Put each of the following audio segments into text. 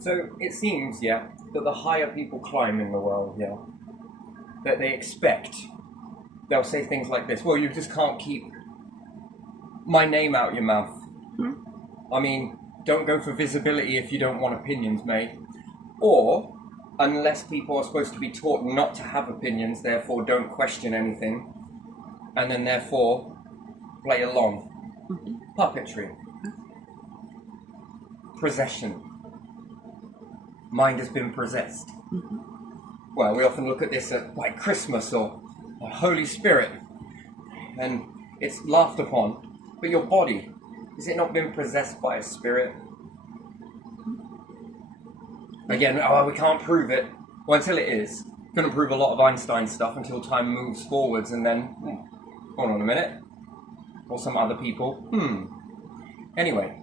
So it seems, yeah, that the higher people climb in the world, yeah, that they expect, they'll say things like this, well, you just can't keep my name out your mouth. I mean, don't go for visibility if you don't want opinions, mate. Or, unless people are supposed to be taught not to have opinions, therefore don't question anything, and then therefore play along. Puppetry. Possession. Mind has been possessed. Well, we often look at this at like Christmas or Holy Spirit, and it's laughed upon. But your body, has it not been possessed by a spirit? Again, we can't prove it. Well, until it is. Couldn't prove a lot of Einstein stuff until time moves forwards and then, hold on a minute. Or some other people. Anyway,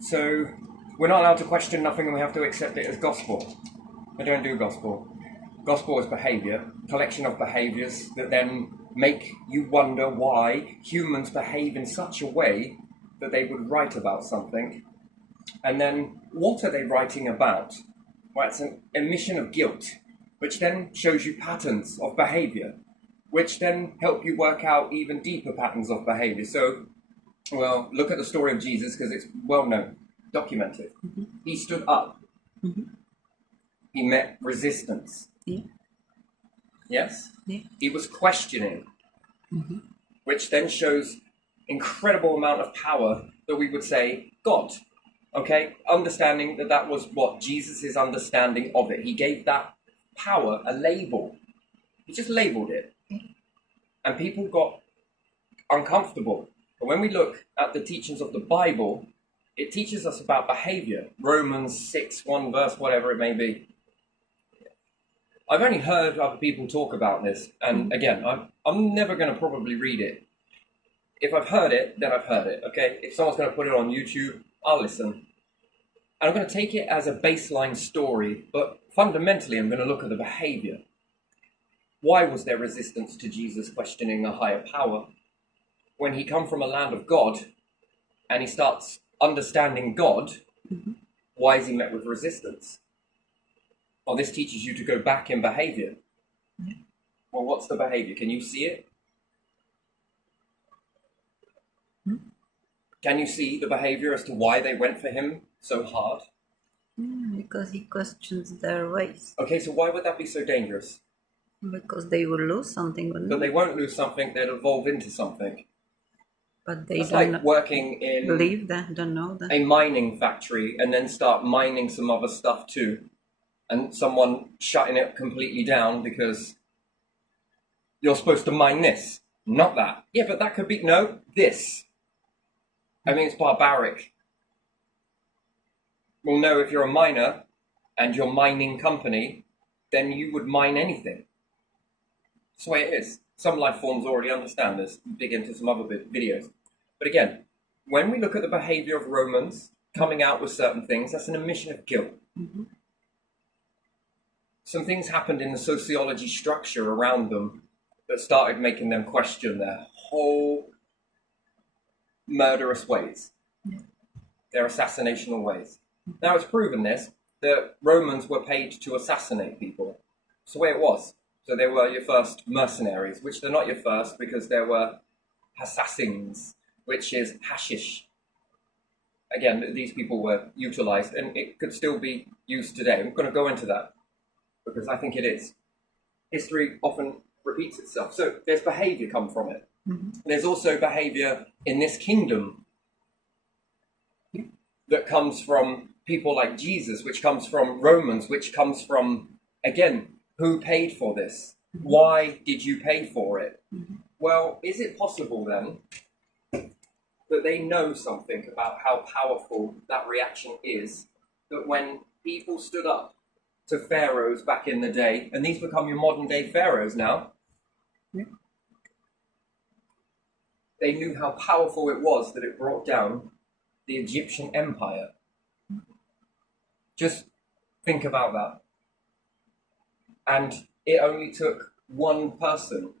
so we're not allowed to question nothing and we have to accept it as gospel. I don't do gospel. Gospel is behaviour, collection of behaviours that then make you wonder why humans behave in such a way that they would write about something. And then, what are they writing about? Well, it's an emission of guilt, which then shows you patterns of behaviour, which then help you work out even deeper patterns of behaviour. So, well, look at the story of Jesus, because it's well known, documented. He stood up. He met resistance. Yeah. Yes? Yeah. He was questioning, which then shows incredible amount of power that we would say God. Okay? Understanding that that was what Jesus' understanding of it. He gave that power a label. He just labeled it. And people got uncomfortable. But when we look at the teachings of the Bible, it teaches us about behavior. Romans 6, 1 verse, whatever it may be. I've only heard other people talk about this, and again, I'm never going to probably read it. If I've heard it, then I've heard it, okay? If someone's going to put it on YouTube, I'll listen. And I'm going to take it as a baseline story, but fundamentally I'm going to look at the behavior. Why was there resistance to Jesus questioning a higher power? When he come from a land of God, and he starts understanding God, why is he met with resistance? Well, this teaches you to go back in behavior. Well, what's the behavior? Can you see it? Can you see the behavior as to why they went for him so hard? Because he questions their ways. Okay, so why would that be so dangerous? Because they will lose something. But they won't lose something, they'll evolve into something. But they It's don't like working in believe that, don't know that. a mining factory and then start mining some other stuff too. And someone shutting it completely down because you're supposed to mine this, not that. Yeah, but that could be, no, this. I mean, it's barbaric. Well, no, if you're a miner and you're mining company, then you would mine anything. That's the way it is. Some life forms already understand this. Dig into some other videos. But again, when we look at the behavior of Romans coming out with certain things, that's an emission of guilt. Some things happened in the sociology structure around them that started making them question their whole murderous ways, their assassinational ways. Now it's proven this, that Romans were paid to assassinate people. It's the way it was. So they were your first mercenaries, which they're not your first because there were assassins, which is hashish. Again, these people were utilized and it could still be used today. I'm going to go into that because I think it is. History often repeats itself. So there's behavior come from it. There's also behavior in this kingdom that comes from people like Jesus, which comes from Romans, which comes from, again, who paid for this? Why did you pay for it? Well, is it possible then that they know something about how powerful that reaction is, that when people stood up to pharaohs back in the day, and these become your modern day pharaohs now, they knew how powerful it was that it brought down the Egyptian empire. Just think about that. And it only took one person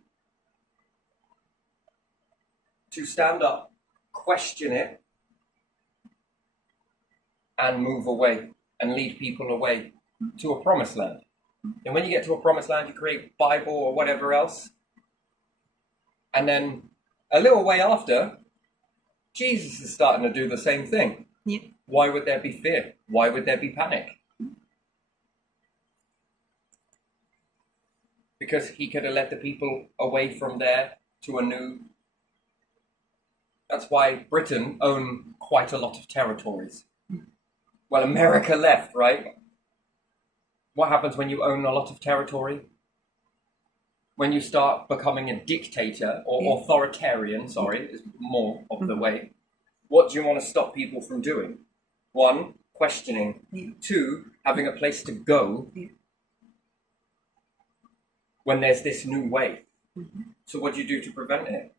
to stand up, question it, and move away. and lead people away to a promised land. And when you get to a promised land, you create Bible or whatever else. And then a little way after, Jesus is starting to do the same thing. Yeah. Why would there be fear? Why would there be panic? Because he could have led the people away from there to a new... That's why Britain owned quite a lot of territories. Well, America left, right? What happens when you own a lot of territory? When you start becoming a dictator or authoritarian, is more of the way. What do you want to stop people from doing? 1, questioning. 2, having a place to go when there's this new way. So what do you do to prevent it?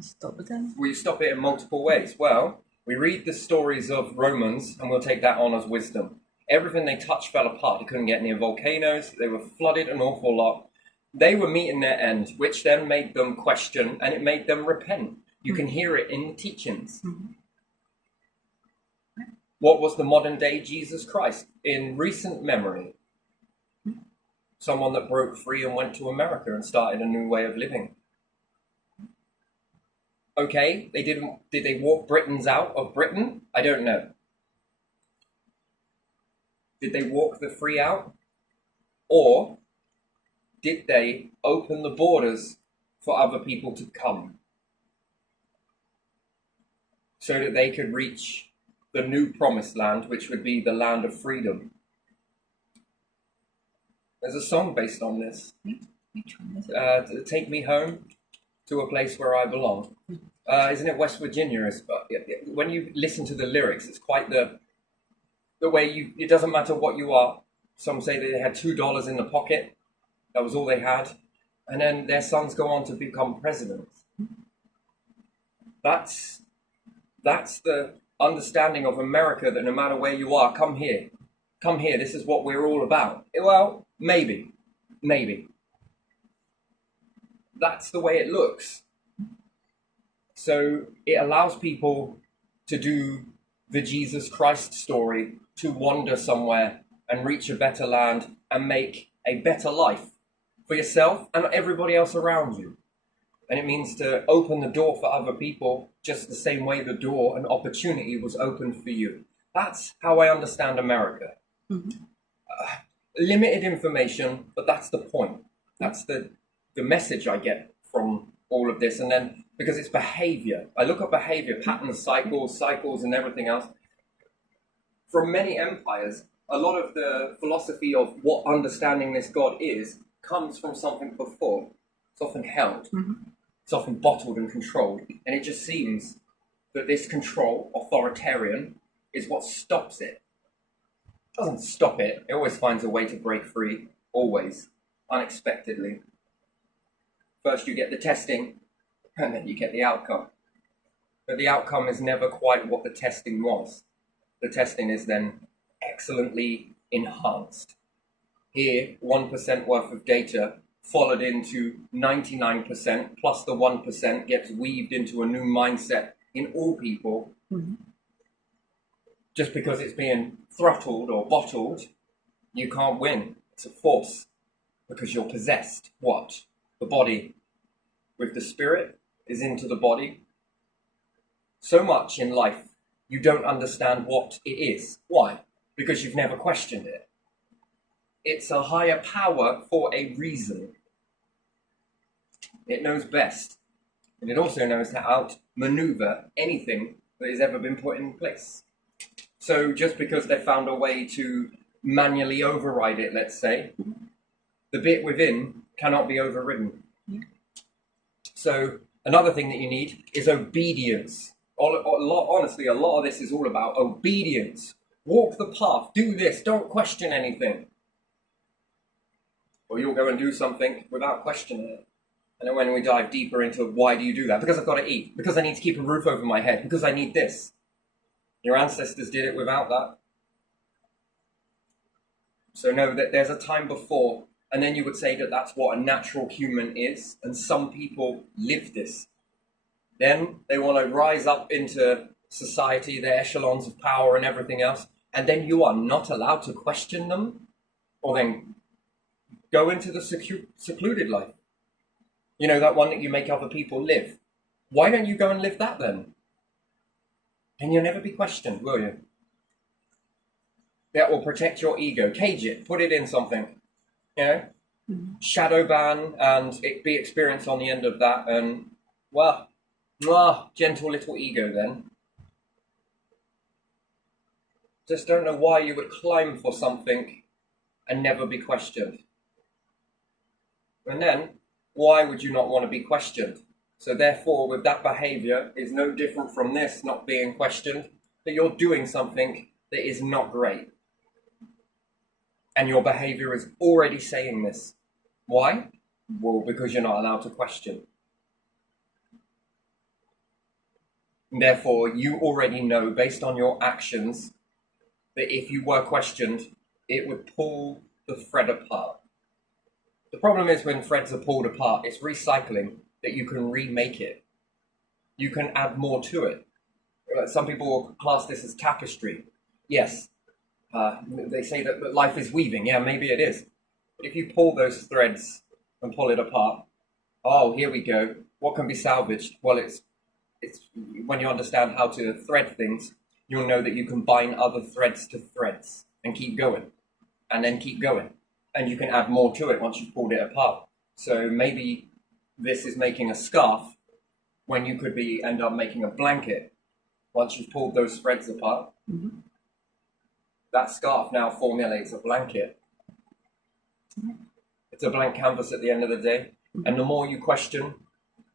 Stop them. We stop it in multiple ways. Well, we read the stories of Romans, and we'll take that on as wisdom. Everything they touched fell apart. They couldn't get near volcanoes. They were flooded an awful lot. They were meeting their end, which then made them question, and it made them repent. You can hear it in the teachings. What was the modern day Jesus Christ? In recent memory, someone that broke free and went to America and started a new way of living. Okay, did they walk Britons out of Britain? I don't know. Did they walk the free out? Or did they open the borders for other people to come so that they could reach the new promised land, which would be the land of freedom? There's a song based on this. Which one is it? Take Me Home to a Place Where I Belong. Isn't it West Virginia? When you listen to the lyrics, it's quite the way it doesn't matter what you are. Some say that they had $2 in the pocket. That was all they had. And then their sons go on to become presidents. That's the understanding of America, that no matter where you are, come here. Come here, this is what we're all about. Well, maybe. That's the way it looks. So it allows people to do the Jesus Christ story, to wander somewhere and reach a better land and make a better life for yourself and everybody else around you. And it means to open the door for other people just the same way the door and opportunity was opened for you. That's how I understand America. Limited information, but that's the point. That's the message I get from all of this. And then because it's behavior, I look at behavior, patterns, cycles and everything else. From many empires, a lot of the philosophy of what understanding this God is comes from something before. It's often held. It's often bottled and controlled. And it just seems that this control, authoritarian, is what stops it. It doesn't stop it. It always finds a way to break free. Always. Unexpectedly. First you get the testing, and then you get the outcome. But the outcome is never quite what the testing was. The testing is then excellently enhanced. Here, 1% worth of data followed into 99%, plus the 1% gets weaved into a new mindset in all people. Just because it's being throttled or bottled, you can't win. It's a force, because you're possessed. What? The body with the spirit is into the body. So much in life, you don't understand what it is. Why? Because you've never questioned it. It's a higher power for a reason. It knows best. And it also knows how to outmaneuver anything that has ever been put in place. So just because they found a way to manually override it, let's say, the bit within cannot be overridden. So another thing that you need is obedience. Honestly, a lot of this is all about obedience. Walk the path. Do this. Don't question anything. Or you'll go and do something without questioning it. And then when we dive deeper into why do you do that? Because I've got to eat. Because I need to keep a roof over my head. Because I need this. Your ancestors did it without that. So know that there's a time before. And then you would say that that's what a natural human is. And some people live this. Then they want to rise up into society, their echelons of power and everything else. and then you are not allowed to question them, or then go into the secluded life. You know, that one that you make other people live. Why don't you go and live that then? And you'll never be questioned, will you? That will protect your ego. Cage it. Put it in something. You know? Shadow ban, and it be experience on the end of that. And, well, gentle little ego then. Just don't know why you would climb for something and never be questioned. And then, why would you not want to be questioned? So therefore, with that behavior, is no different from this not being questioned, that you're doing something that is not great. And your behavior is already saying this. Why? Well, because you're not allowed to question. And therefore, you already know, based on your actions, that if you were questioned, it would pull the thread apart. The problem is when threads are pulled apart, it's recycling, that you can remake it. You can add more to it. Some people class this as tapestry. Yes, they say that life is weaving. Yeah, maybe it is. But if you pull those threads and pull it apart, oh, here we go. What can be salvaged? Well, it's when you understand how to thread things, you'll know that you can bind other threads to threads and keep going, and then keep going. And you can add more to it once you've pulled it apart. So maybe this is making a scarf when you could end up making a blanket once you've pulled those threads apart. Mm-hmm. That scarf now formulates a blanket. It's a blank canvas at the end of the day. And the more you question,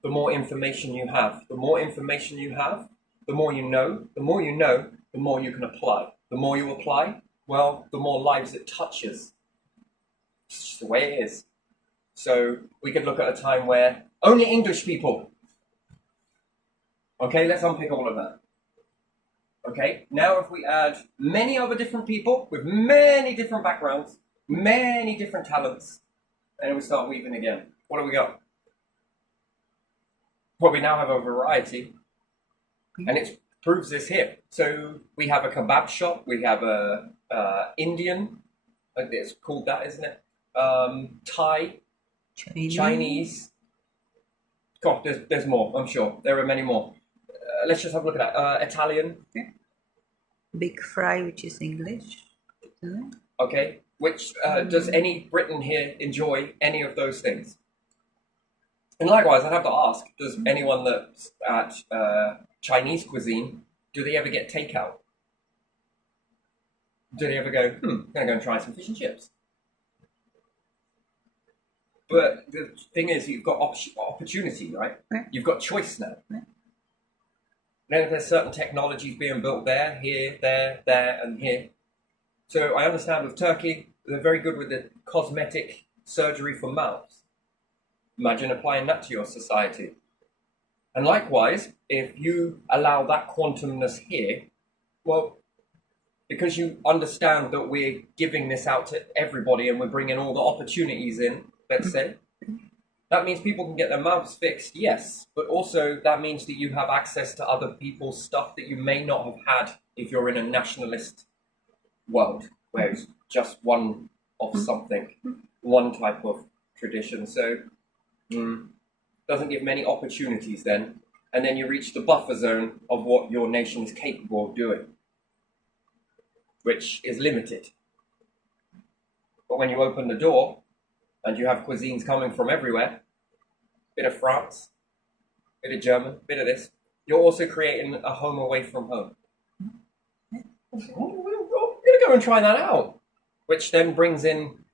the more information you have. The more information you have, the more you know. The more you know, the more you can apply. The more you apply, well, the more lives it touches. It's just the way it is. So we could look at a time where only English people. Okay, let's unpick all of that. Okay, now if we add many other different people with many different backgrounds, many different talents, and then we start weaving again. What do we got? Well, we now have a variety, and it proves this here. So we have a kebab shop, we have a Indian, it's called that, isn't it? Thai, Chinese. God, there's more, I'm sure. There are many more. Let's just have a look at that. Italian. Big Fry, which is English. Okay. Which, does any Briton here enjoy any of those things? And likewise, I'd have to ask, does anyone that's at Chinese cuisine, do they ever get takeout? Do they ever go, I'm going to go and try some fish and chips? But the thing is, you've got opportunity, right? You've got choice now. Then there's certain technologies being built there, here, there, and here. So I understand with Turkey, they're very good with the cosmetic surgery for mouths. Imagine applying that to your society. And likewise, if you allow that quantumness here, well, because you understand that we're giving this out to everybody and we're bringing all the opportunities in, let's say, that means people can get their mouths fixed, yes, but also that means that you have access to other people's stuff that you may not have had if you're in a nationalist world, where it's just one of something, one type of tradition. So, doesn't give many opportunities then, and then you reach the buffer zone of what your nation is capable of doing, which is limited. But when you open the door, and you have cuisines coming from everywhere, bit of France, bit of German, bit of this, you're also creating a home away from home. We're going to go and try that out, which then brings in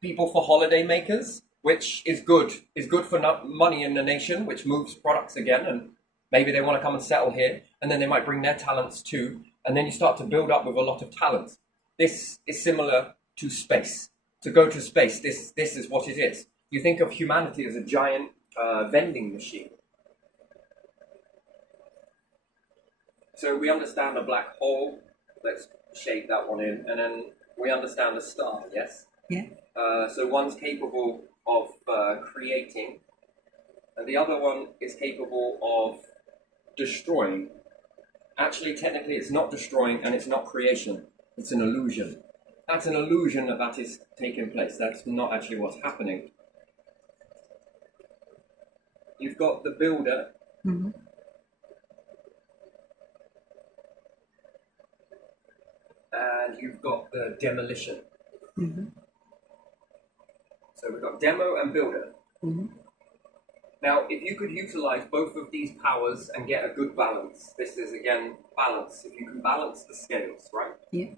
people for holiday makers, which is good for money in the nation, which moves products again, and maybe they want to come and settle here, and then they might bring their talents too, and then you start to build up with a lot of talents. This is similar to space. To go to space, this is what it is. You think of humanity as a giant vending machine. So we understand a black hole. Let's shade that one in. And then we understand a star, yes? Yeah. So one's capable of creating, and the other one is capable of destroying. Actually, technically, it's not destroying and it's not creation. It's an illusion. That's an illusion that is taking place. That's not actually what's happening. You've got the builder. Mm-hmm. And you've got the demolition. Mm-hmm. So we've got demo and builder. Mm-hmm. Now, if you could utilize both of these powers and get a good balance, this is again balance. If you can balance the scales, right? Yeah.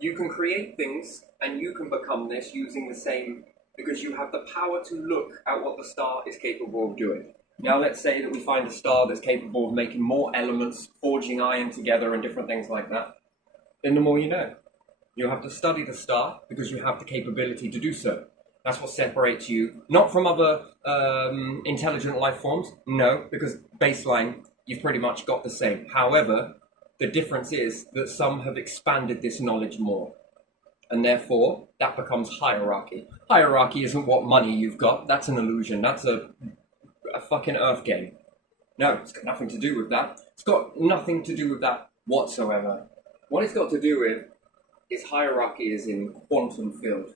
You can create things and you can become this using the same, because you have the power to look at what the star is capable of doing. Now, let's say that we find a star that's capable of making more elements, forging iron together and different things like that. Then the more you know. You'll have to study the star because you have the capability to do so. That's what separates you, not from other intelligent life forms, no, because baseline, you've pretty much got the same. However, the difference is that some have expanded this knowledge more. And therefore, that becomes hierarchy. Hierarchy isn't what money you've got. That's an illusion. That's a fucking earth game. No, it's got nothing to do with that. It's got nothing to do with that whatsoever. What it's got to do with is hierarchy is in quantum field.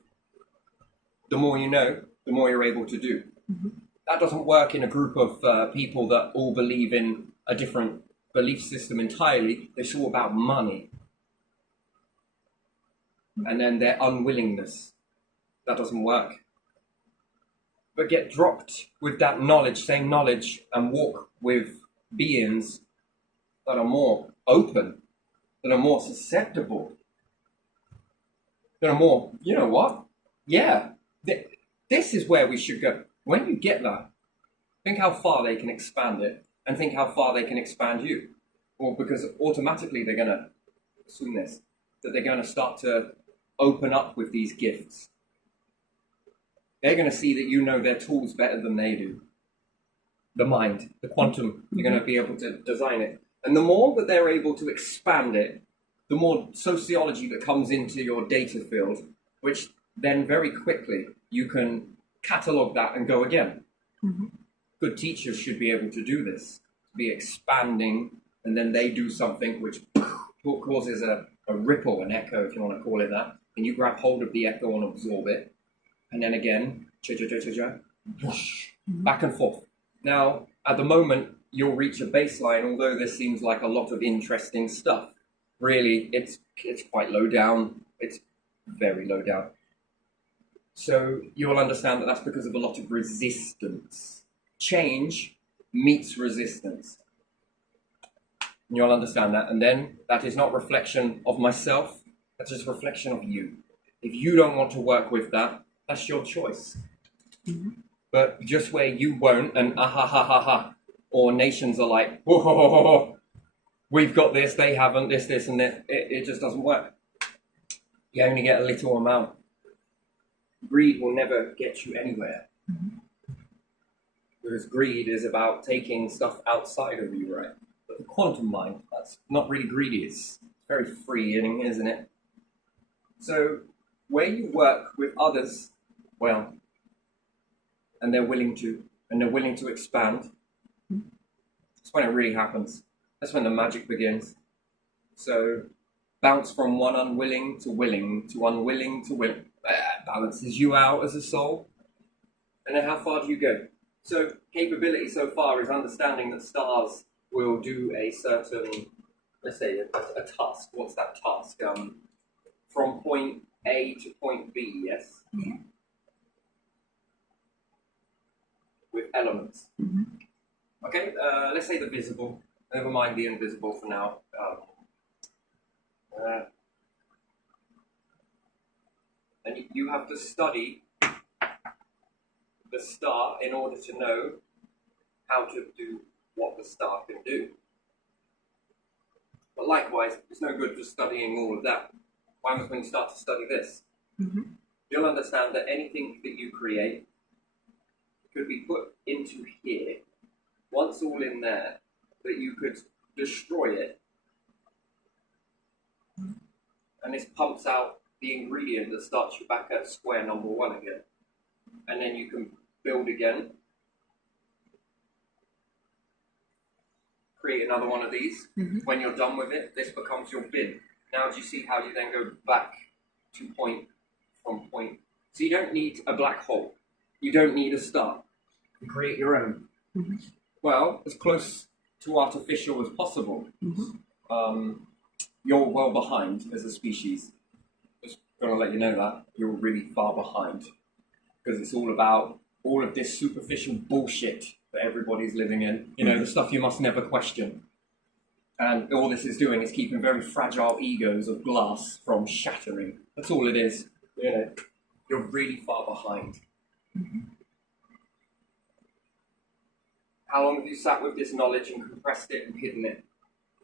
The more you know, the more you're able to do. Mm-hmm. That doesn't work in a group of people that all believe in a different belief system entirely. It's all about money. And then their unwillingness. That doesn't work. But get dropped with that knowledge, same knowledge, and walk with beings that are more open, that are more susceptible, that are more, you know what? Yeah, this is where we should go. When you get that, think how far they can expand it, and think how far they can expand you. Well, because automatically they're going to assume this, that they're going to start to open up with these gifts. They're going to see that you know their tools better than they do. The mind, the quantum, you're going to be able to design it. And the more that they're able to expand it, the more sociology that comes into your data field, which then very quickly you can catalog that and go again. Mm-hmm. Good teachers should be able to do this, be expanding, and then they do something which causes a ripple, an echo, if you want to call it that, and you grab hold of the echo and absorb it, and then again, whoosh, back and forth. Now, at the moment, you'll reach a baseline, although this seems like a lot of interesting stuff. Really, it's quite low down. It's very low down. So you'll understand that that's because of a lot of resistance. Change meets resistance. And you'll understand that. And then that is not reflection of myself. That's just a reflection of you. If you don't want to work with that, that's your choice. Mm-hmm. But just where you won't, and ha ha ha ha, or nations are like, whoa, ho, ho, ho, ho. We've got this, they haven't, this, and that. It just doesn't work. You only get a little amount. Greed will never get you anywhere. Mm-hmm. Because greed is about taking stuff outside of you, right? But the quantum mind, that's not really greedy. It's very freeing, isn't it? So where you work with others, well, and they're willing to expand, that's when it really happens. That's when the magic begins. So bounce from one unwilling to willing to unwilling to willing. Balances you out as a soul. And then how far do you go? So capability so far is understanding that stars will do a certain, let's say, a task. What's that task? From point A to point B, yes? Yeah. With elements. Mm-hmm. Okay, let's say the visible. Never mind the invisible for now. And you have to study the star in order to know how to do what the star can do. But likewise, it's no good just studying all of that. Why must when you start to study this? Mm-hmm. You'll understand that anything that you create could be put into here, once all in there, that you could destroy it. And this pumps out the ingredient that starts you back at square number one again. And then you can build again. create another one of these. When you're done with it, this becomes your bin. Now do you see how you then go back to point from point? So you don't need a black hole. You don't need a star. You create your own. Well, as close to artificial as possible. You're well behind as a species. Just going to let you know that. You're really far behind. Because it's all about all of this superficial bullshit that everybody's living in. You know, the stuff you must never question. And all this is doing is keeping very fragile egos of glass from shattering. That's all it is. You know, you're really far behind. How long have you sat with this knowledge and compressed it and hidden it?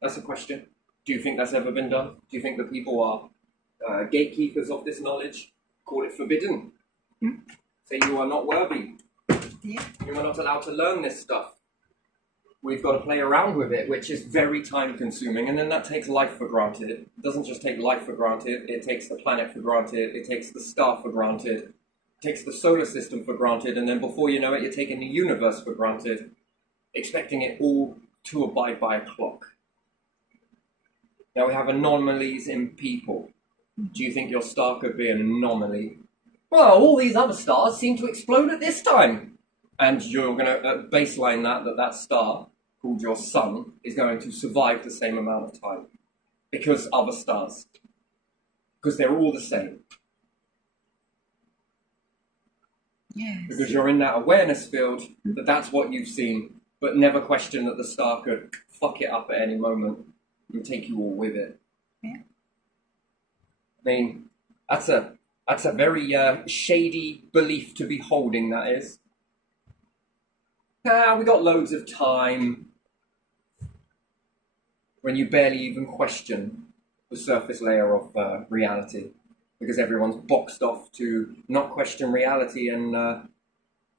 That's a question. Do you think that's ever been done? Do you think that people are gatekeepers of this knowledge? Call it forbidden. Say you are not worthy. You are not allowed to learn this stuff. We've got to play around with it, which is very time consuming, and then that takes life for granted. It doesn't just take life for granted, it takes the planet for granted, it takes the star for granted, it takes the solar system for granted, and then before you know it, you're taking the universe for granted, expecting it all to abide by a clock. Now we have anomalies in people. Do you think your star could be an anomaly? Well, all these other stars seem to explode at this time. And you're going to baseline that star, called your sun, is going to survive the same amount of time. Because other stars. Because they're all the same. Yes. Because you're in that awareness field that that's what you've seen, but never question that the star could fuck it up at any moment and take you all with it. Yeah. I mean, that's a very shady belief to be holding, that is. We got loads of time when you barely even question the surface layer of reality, because everyone's boxed off to not question reality and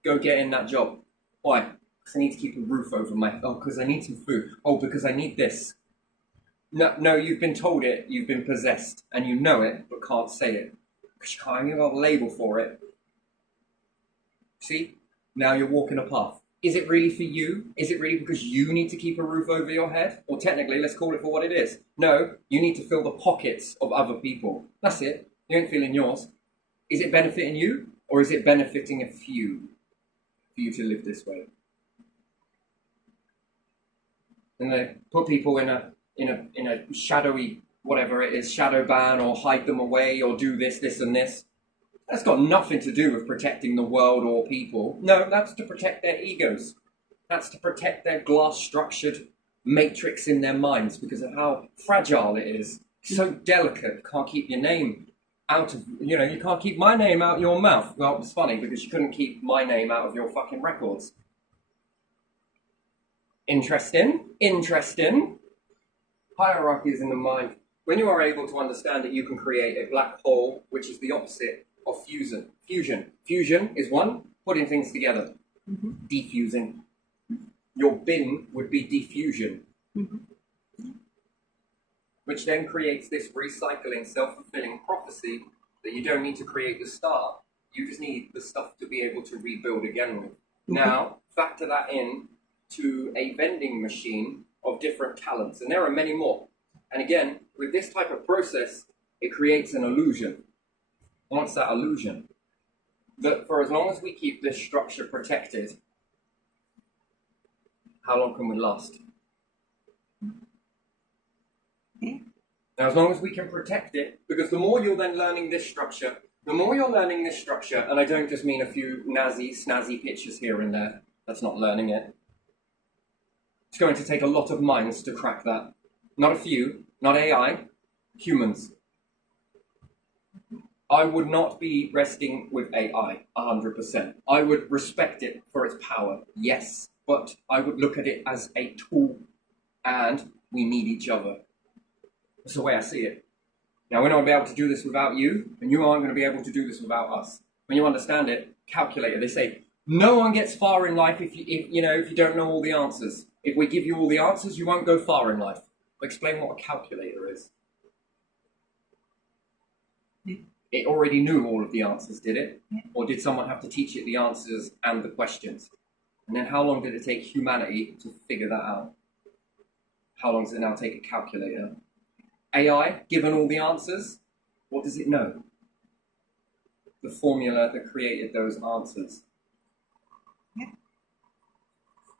go get in that job. Why? Because I need to keep a roof over my head. Oh, because I need some food. Oh, because I need this. No, you've been told it, you've been possessed, and you know it, but can't say it. Because you can't even got a label for it. See? Now you're walking a path. Is it really for you? Is it really because you need to keep a roof over your head? Or technically, let's call it for what it is. No, you need to fill the pockets of other people. That's it. You ain't filling yours. Is it benefiting you? Or is it benefiting a few for you to live this way? And they put people in a shadowy, whatever it is, shadow ban, or hide them away, or do this, this, and this. That's got nothing to do with protecting the world or people. No, that's to protect their egos. That's to protect their glass-structured matrix in their minds because of how fragile it is. So delicate, can't keep your name out of, you can't keep my name out your mouth. Well, it's funny because you couldn't keep my name out of your fucking records. Interesting. Hierarchies in the mind. When you are able to understand that you can create a black hole, which is the opposite of fusion. Fusion is one, putting things together. Defusing. Your bin would be diffusion. Which then creates this recycling, self-fulfilling prophecy that you don't need to create the star, you just need the stuff to be able to rebuild again with. Now, factor that in to a vending machine of different talents, and there are many more. And again, with this type of process, it creates an illusion. What's that illusion? That for as long as we keep this structure protected, how long can we last? Now, as long as we can protect it, because the more you're then learning this structure, and I don't just mean a few snazzy pictures here and there, that's not learning it. It's going to take a lot of minds to crack that. Not a few, not AI, humans. I would not be resting with AI 100%. I would respect it for its power, yes, but I would look at it as a tool, and we need each other. That's the way I see it. Now, we're not going to be able to do this without you, and you aren't going to be able to do this without us. When you understand it, calculator, they say, no one gets far in life if you don't know all the answers. If we give you all the answers, you won't go far in life. Explain what a calculator is. It already knew all of the answers, did it? Or did someone have to teach it the answers and the questions? And then how long did it take humanity to figure that out? How long does it now take a calculator? AI, given all the answers, what does it know? The formula that created those answers. Yeah.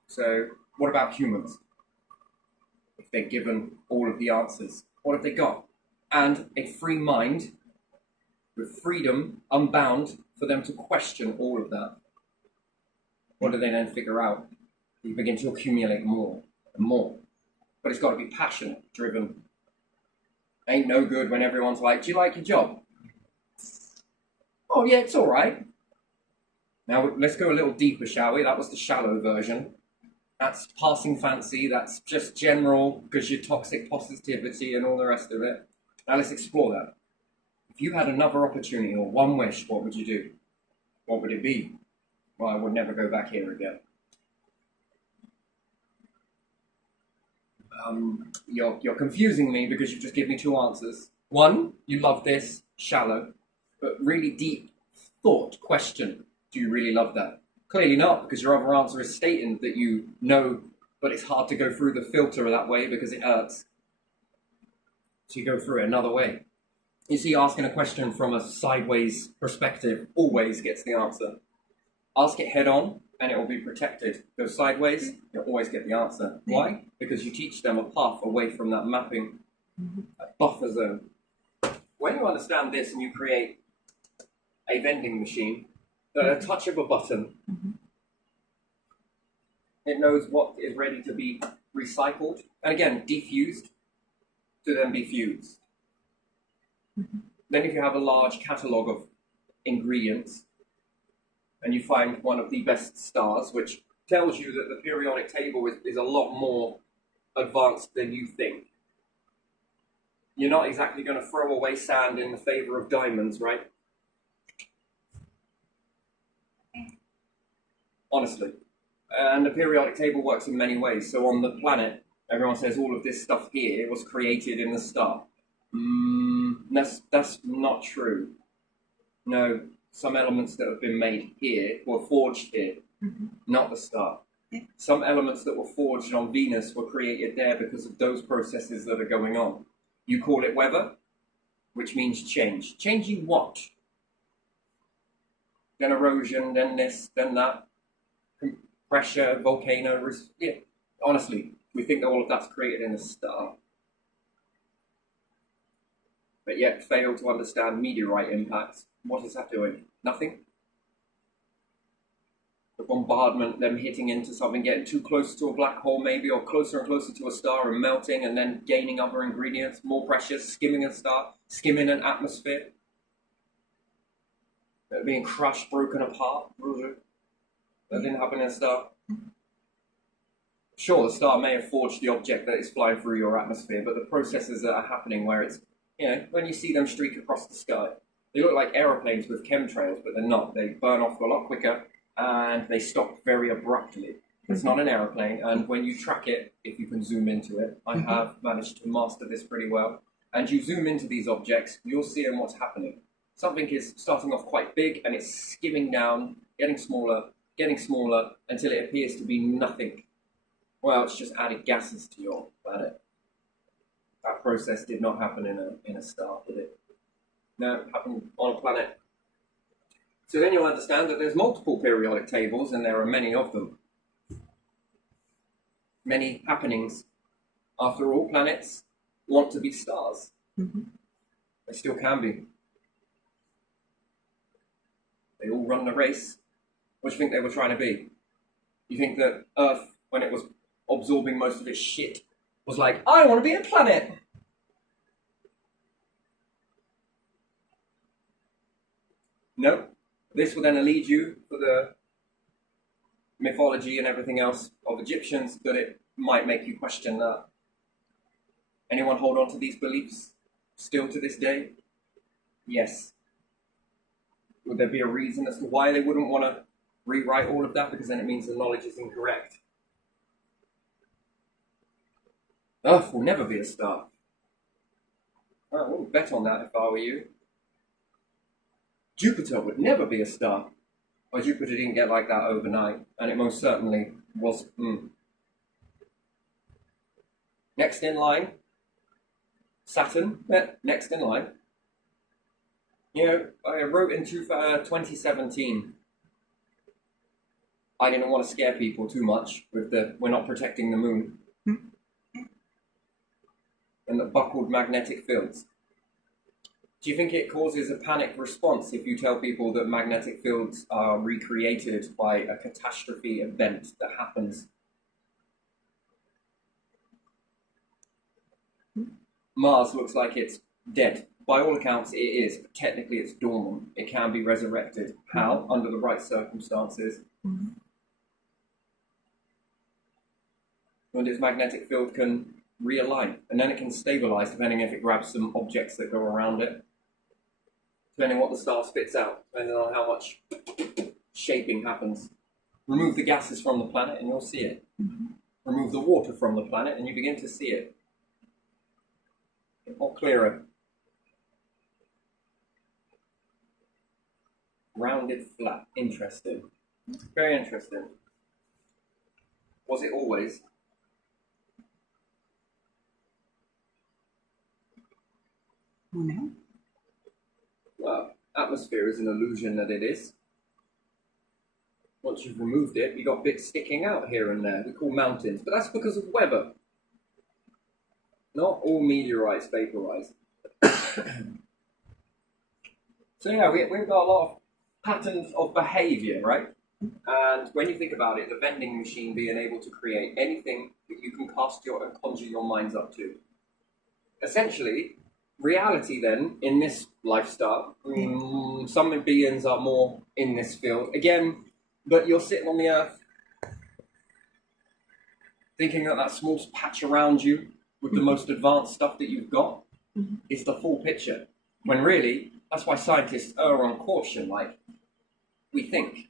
So what about humans? If they're given all of the answers, what have they got? And a free mind with freedom, unbound, for them to question all of that. What do they then figure out? You begin to accumulate more and more. But it's got to be passionate, driven. Ain't no good when everyone's like, do you like your job? Oh yeah, it's all right. Now let's go a little deeper, shall we? That was the shallow version. That's passing fancy, that's just general, because you're toxic positivity and all the rest of it. Now let's explore that. If you had another opportunity or one wish, what would you do? What would it be? Well, I would never go back here again. You're confusing me because you've just given me two answers. One, you love this, shallow, but really deep thought question. Do you really love that? Clearly not, because your other answer is stating that you know, but it's hard to go through the filter that way because it hurts. So you go through it another way. You see, asking a question from a sideways perspective always gets the answer. Ask it head on, and it will be protected. Go sideways, you'll always get the answer. Why? Because you teach them a path away from that mapping, that buffer zone. When you understand this and you create a vending machine, a touch of a button, it knows what is ready to be recycled, and again, defused, to then be fused. Then if you have a large catalogue of ingredients, and you find one of the best stars, which tells you that the periodic table is a lot more advanced than you think. You're not exactly going to throw away sand in the favor of diamonds, right? Honestly. And the periodic table works in many ways. So on the planet, everyone says all of this stuff here was created in the star. That's not true. No, some elements that have been made here were forged here, not the star. Yeah. Some elements that were forged on Venus were created there because of those processes that are going on. You call it weather, which means change. Changing what? Then erosion, then this, then that. Pressure, volcano. Yeah. Honestly, we think that all of that's created in a star. But yet fail to understand meteorite impacts. What is that doing? Nothing. The bombardment, them hitting into something, getting too close to a black hole maybe, or closer and closer to a star and melting and then gaining other ingredients, more precious, skimming a star, skimming an atmosphere. Being crushed, broken apart. That didn't happen in a star. Sure, the star may have forged the object that is flying through your atmosphere, but the processes that are happening where it's, when you see them streak across the sky, they look like aeroplanes with chemtrails, but they're not. They burn off a lot quicker, and they stop very abruptly. It's not an aeroplane, and when you track it, if you can zoom into it, I have managed to master this pretty well, and you zoom into these objects, you'll see what's happening. Something is starting off quite big, and it's skimming down, getting smaller, until it appears to be nothing. Well, it's just added gases to your planet. That process did not happen in a star, did it? No, it happened on a planet. So then you'll understand that there's multiple periodic tables, and there are many of them. Many happenings. After all, planets want to be stars. They still can be. They all run the race. What do you think they were trying to be? You think that Earth, when it was absorbing most of its shit, was like, I want to be a planet. No. This will then lead you for the mythology and everything else of Egyptians, that it might make you question that. Anyone hold on to these beliefs still to this day? Yes. Would there be a reason as to why they wouldn't want to rewrite all of that? Because then it means the knowledge is incorrect. Earth will never be a star. I wouldn't bet on that if I were you. Jupiter would never be a star. Well, Jupiter didn't get like that overnight, and it most certainly was. Next in line, Saturn. Yeah, next in line. You know, I wrote in 2017, I didn't want to scare people too much with the we're not protecting the moon and the buckled magnetic fields. Do you think it causes a panic response if you tell people that magnetic fields are recreated by a catastrophe event that happens? Mars looks like it's dead. By all accounts, it is. But technically, it's dormant. It can be resurrected. How? Under the right circumstances. When its magnetic field can realign, and then it can stabilize depending if it grabs some objects that go around it, depending on what the star spits out, depending on how much shaping happens. Remove the gases from the planet and you'll see it. Remove the water from the planet and you begin to see it. More clearer. Rounded, flat. Interesting. Very interesting. Was it always? No. Well, atmosphere is an illusion that it is. Once you've removed it, you've got bits sticking out here and there. We call mountains, but that's because of weather. Not all meteorites vaporize. So yeah, we've got a lot of patterns of behavior, right? And when you think about it, the vending machine being able to create anything that you can cast your and conjure your minds up to. Essentially, reality then, in this lifestyle, some beings are more in this field. Again, but you're sitting on the earth, thinking that that small patch around you with the most advanced stuff that you've got is the full picture. When really, that's why scientists err on caution, like, we think.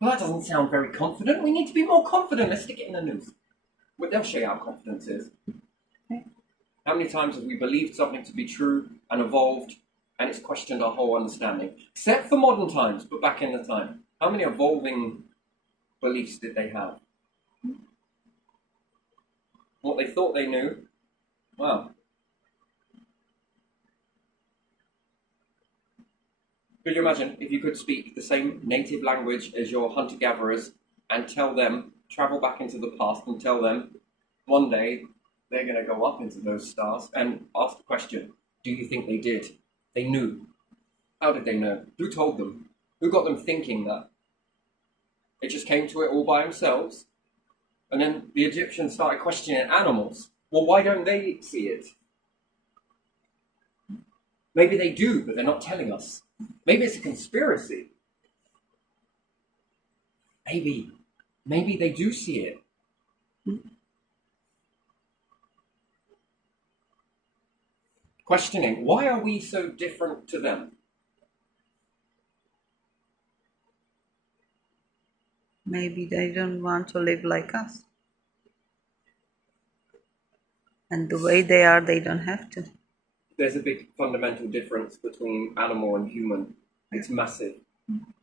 Well, that doesn't sound very confident. We need to be more confident. Let's stick it in the news. Well, they'll show you how confidence is. How many times have we believed something to be true and evolved, and it's questioned our whole understanding? Except for modern times, but back in the time. How many evolving beliefs did they have? What they thought they knew? Wow. Could you imagine if you could speak the same native language as your hunter-gatherers and tell them, travel back into the past and tell them, one day they're going to go up into those stars, and ask the question, do you think they did? They knew. How did they know? Who told them? Who got them thinking that? They just came to it all by themselves. And then the Egyptians started questioning animals. Well, why don't they see it? Maybe they do, but they're not telling us. Maybe it's a conspiracy. Maybe they do see it. Questioning, why are we so different to them? Maybe they don't want to live like us. And the way they are, they don't have to. There's a big fundamental difference between animal and human. It's massive.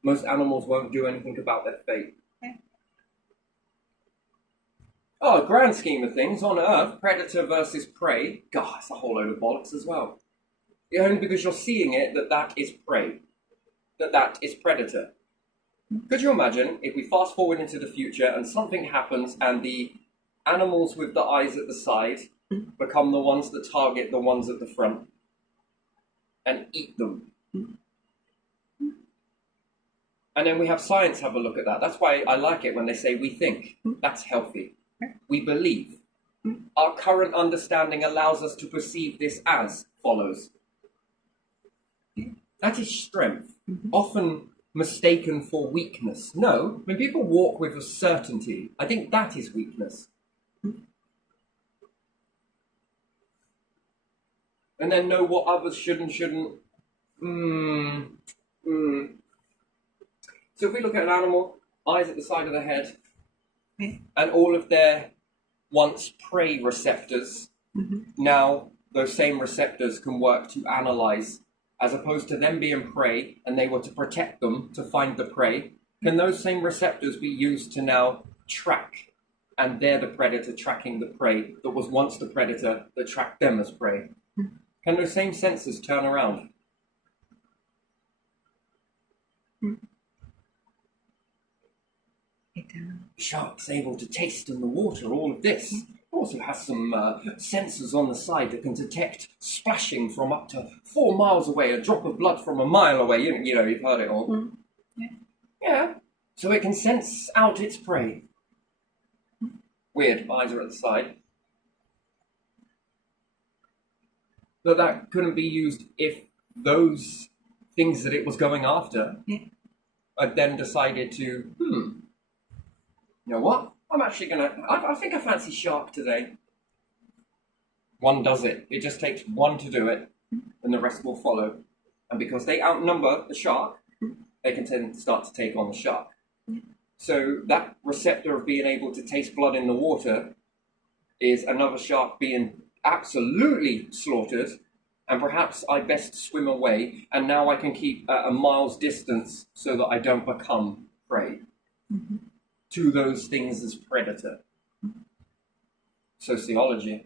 Most animals won't do anything about their fate. Oh, grand scheme of things, on Earth, predator versus prey, God, it's a whole load of bollocks as well. Only because you're seeing it that is prey, that is predator. Could you imagine if we fast forward into the future and something happens and the animals with the eyes at the side become the ones that target the ones at the front and eat them? And then we have science have a look at that. That's why I like it when they say we think. That's healthy. We believe. Our current understanding allows us to perceive this as follows. That is strength, often mistaken for weakness. No, when people walk with a certainty, I think that is weakness. And then know what others should and shouldn't. So if we look at an animal, eyes at the side of the head, and all of their once prey receptors, now those same receptors can work to analyze, as opposed to them being prey and they were to protect them to find the prey, can those same receptors be used to now track and they're the predator tracking the prey that was once the predator that tracked them as prey. Can those same senses turn around? Shark's able to taste in the water all of this. Also has some sensors on the side that can detect splashing from up to 4 miles away, a drop of blood from a mile away. You know, you've heard it all. Yeah. So it can sense out its prey. Weird, eyes are at the side. But that couldn't be used if those things that it was going after had then decided to, you know what? I'm actually I think I fancy shark today. One does it. It just takes one to do it, and the rest will follow. And because they outnumber the shark, they can then start to take on the shark. So that receptor of being able to taste blood in the water is another shark being absolutely slaughtered, and perhaps I best swim away, and now I can keep at a mile's distance so that I don't become prey to those things as predator. Sociology.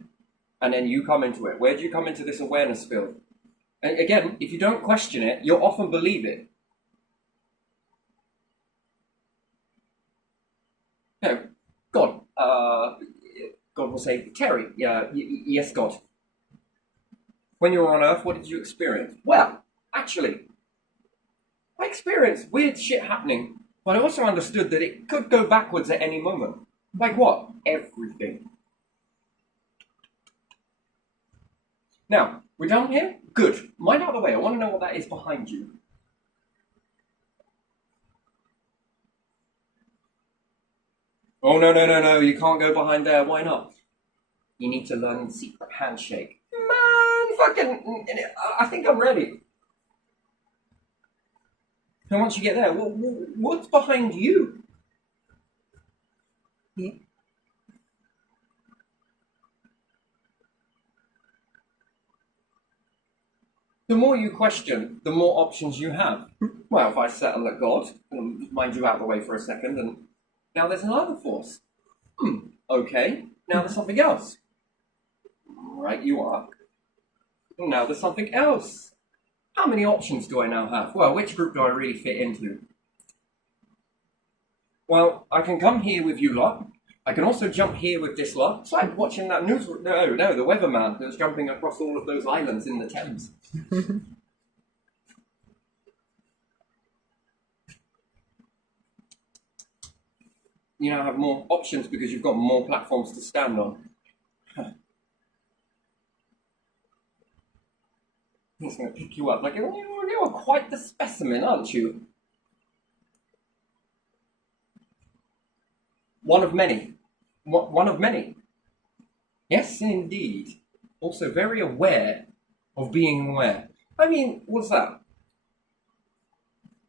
And then you come into it. Where do you come into this awareness field? And again, if you don't question it, you'll often believe it. No, God. God will say, Terry, yes, God. When you were on Earth, what did you experience? Well, actually, I experienced weird shit happening, but I also understood that it could go backwards at any moment. Like what? Everything. Now, we're done here? Good. Mind out of the way. I want to know what that is behind you. Oh, no. You can't go behind there. Why not? You need to learn secret handshake. Man, fucking... I think I'm ready. And once you get there, what's behind you? The more you question, the more options you have. Well, if I settle at God, mind you out of the way for a second, and now there's another force. Okay, now there's something else. Right, you are. Now there's something else. How many options do I now have? Well, which group do I really fit into? Well, I can come here with you lot. I can also jump here with this lot. It's like watching that news... No, the weatherman that's jumping across all of those islands in the Thames. You now have more options because you've got more platforms to stand on. He's going to pick you up. Like, you are quite the specimen, aren't you? One of many. One of many. Yes, indeed. Also very aware of being aware. I mean, what's that?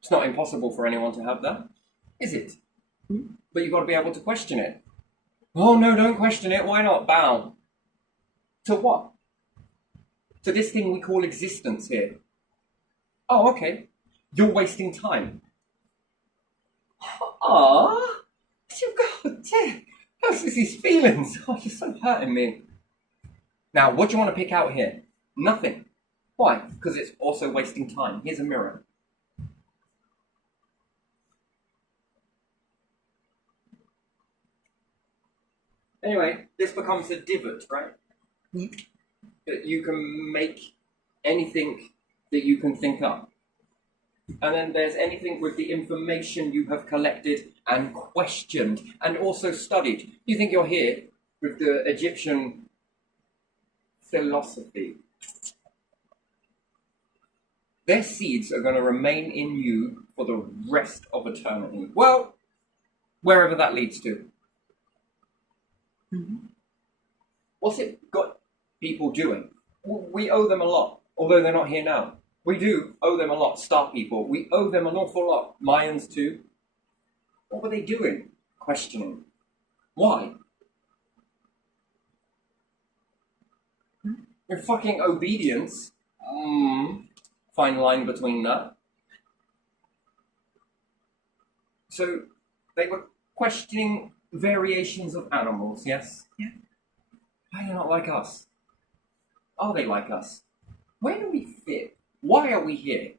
It's not impossible for anyone to have that, is it? But you've got to be able to question it. Oh, no, don't question it. Why not? Bow. To what? To this thing we call existence here. Oh, okay. You're wasting time. Ah, God, dear. How's these feelings? Oh, you're so hurting me. Now, what do you want to pick out here? Nothing. Why? Because it's also wasting time. Here's a mirror. Anyway, this becomes a divot, right? That you can make anything that you can think up. And then there's anything with the information you have collected and questioned and also studied. You think you're here with the Egyptian philosophy. Their seeds are going to remain in you for the rest of eternity. Well, wherever that leads to. What's it got people doing? We owe them a lot, although they're not here now. We do owe them a lot, Star people. We owe them an awful lot. Mayans too. What were they doing? Questioning. Why? Your fucking obedience. Fine line between that. So they were questioning variations of animals, yes? Yeah. Why are they not like us? Are they like us? Where do we fit? Why are we here?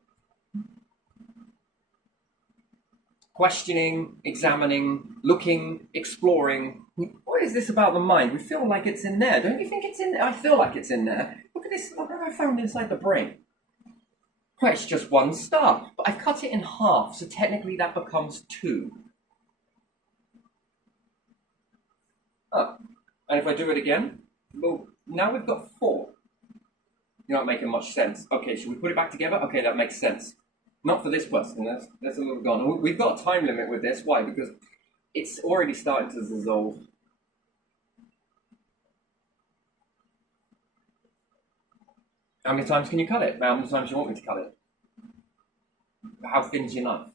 Questioning, examining, looking, exploring. What is this about the mind? We feel like it's in there. Don't you think it's in there? I feel like it's in there. Look at this. Look what I found inside the brain. Well, it's just one star, but I've cut it in half, so technically that becomes 2. Oh, and if I do it again, well, now we've got 4. You're not making much sense. Okay, should we put it back together? Okay, that makes sense. Not for this person. That's a little gone. We've got a time limit with this. Why? Because it's already starting to dissolve. How many times can you cut it? How many times do you want me to cut it? How thin's your knife?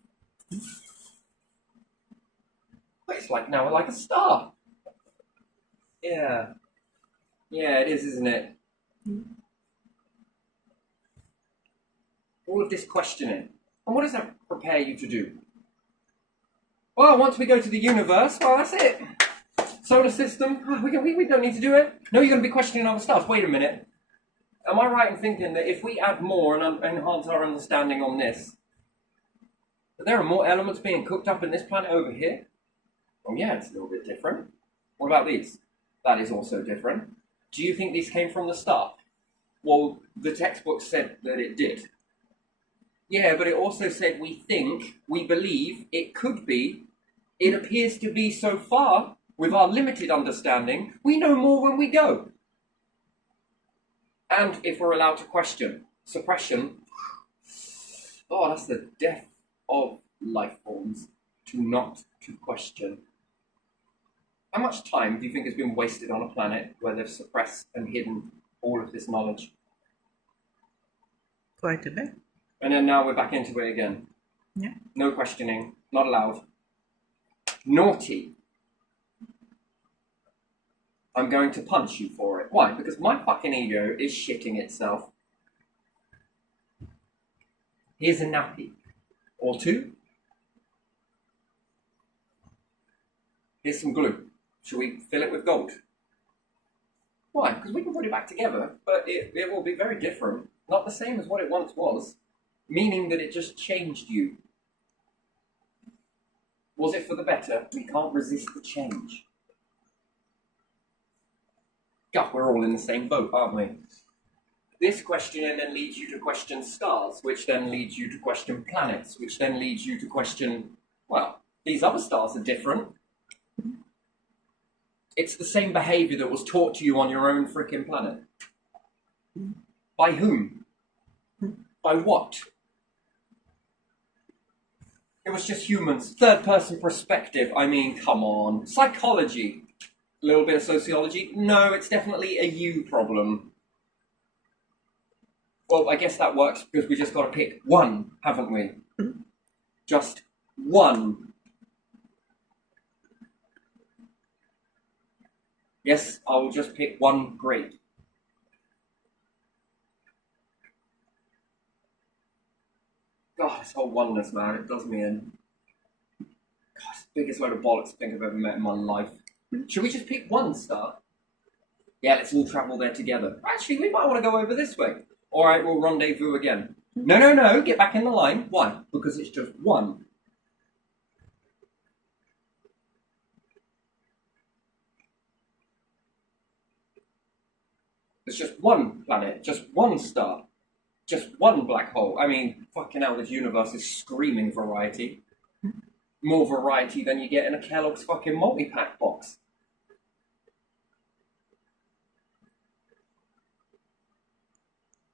Well, it's like now like a star. Yeah. Yeah, it is, isn't it? All of this questioning. And what does that prepare you to do? Well, once we go to the universe, well, that's it. Solar system, we don't need to do it. No, you're going to be questioning other stuff. Wait a minute. Am I right in thinking that if we add more and enhance our understanding on this, that there are more elements being cooked up in this planet over here? Oh yeah, it's a little bit different. What about these? That is also different. Do you think these came from the start? Well, the textbook said that it did. Yeah, but it also said we think, we believe, it could be. It appears to be so far, with our limited understanding, we know more when we go. And if we're allowed to question, suppression, oh, that's the death of life forms, not to question. How much time do you think has been wasted on a planet where they've suppressed and hidden all of this knowledge? Quite a bit. And then now we're back into it again. Yeah. No questioning, not allowed. Naughty. I'm going to punch you for it. Why? Because my fucking ego is shitting itself. Here's a nappy. Or 2. Here's some glue. Shall we fill it with gold? Why? Because we can put it back together, but it will be very different. Not the same as what it once was. Meaning that it just changed you. Was it for the better? We can't resist the change. God, we're all in the same boat, aren't we? This questioning then leads you to question stars, which then leads you to question planets, which then leads you to question, well, these other stars are different. It's the same behavior that was taught to you on your own freaking planet. By whom? By what? It was just humans. Third-person perspective. I mean, come on. Psychology. A little bit of sociology. No, it's definitely a you problem. Well, I guess that works because we just got to pick one, haven't we? Just one. Yes, I'll just pick one grape. God, this whole oneness, man, it does me in. God, it's the biggest load of bollocks I think I've ever met in my life. Should we just pick one star? Yeah, let's all travel there together. Actually, we might want to go over this way. All right, we'll rendezvous again. No, get back in the line. Why? Because it's just one. It's just one planet, just one star. Just one black hole. I mean, fucking hell, this universe is screaming variety. More variety than you get in a Kellogg's fucking multi-pack box.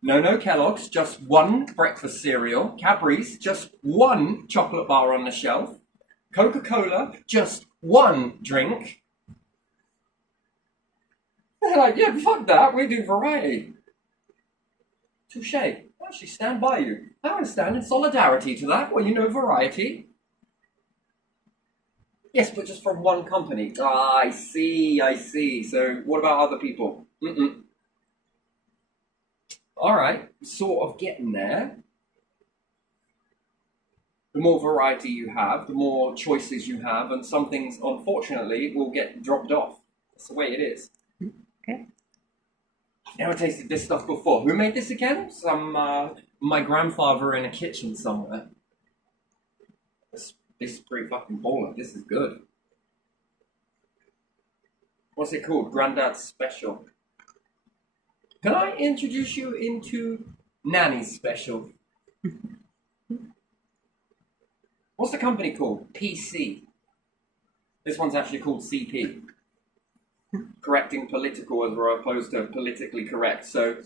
No Kellogg's, just one breakfast cereal. Cadbury's, just one chocolate bar on the shelf. Coca-Cola, just one drink. They're like, yeah, fuck that, we do variety. Touche. I actually stand by you. I understand in solidarity to that. Well, you know, variety. Yes, but just from one company. Ah, I see. So what about other people? All right, sort of getting there. The the more variety you have, the more choices you have, and some things, unfortunately, will get dropped off. That's the way it is. Okay. I've never tasted this stuff before. Who made this again? My grandfather in a kitchen somewhere. This is pretty fucking baller. This is good. What's it called? Granddad's Special. Can I introduce you into Nanny's Special? What's the company called? PC. This one's actually called CP. Correcting political as opposed to politically correct. So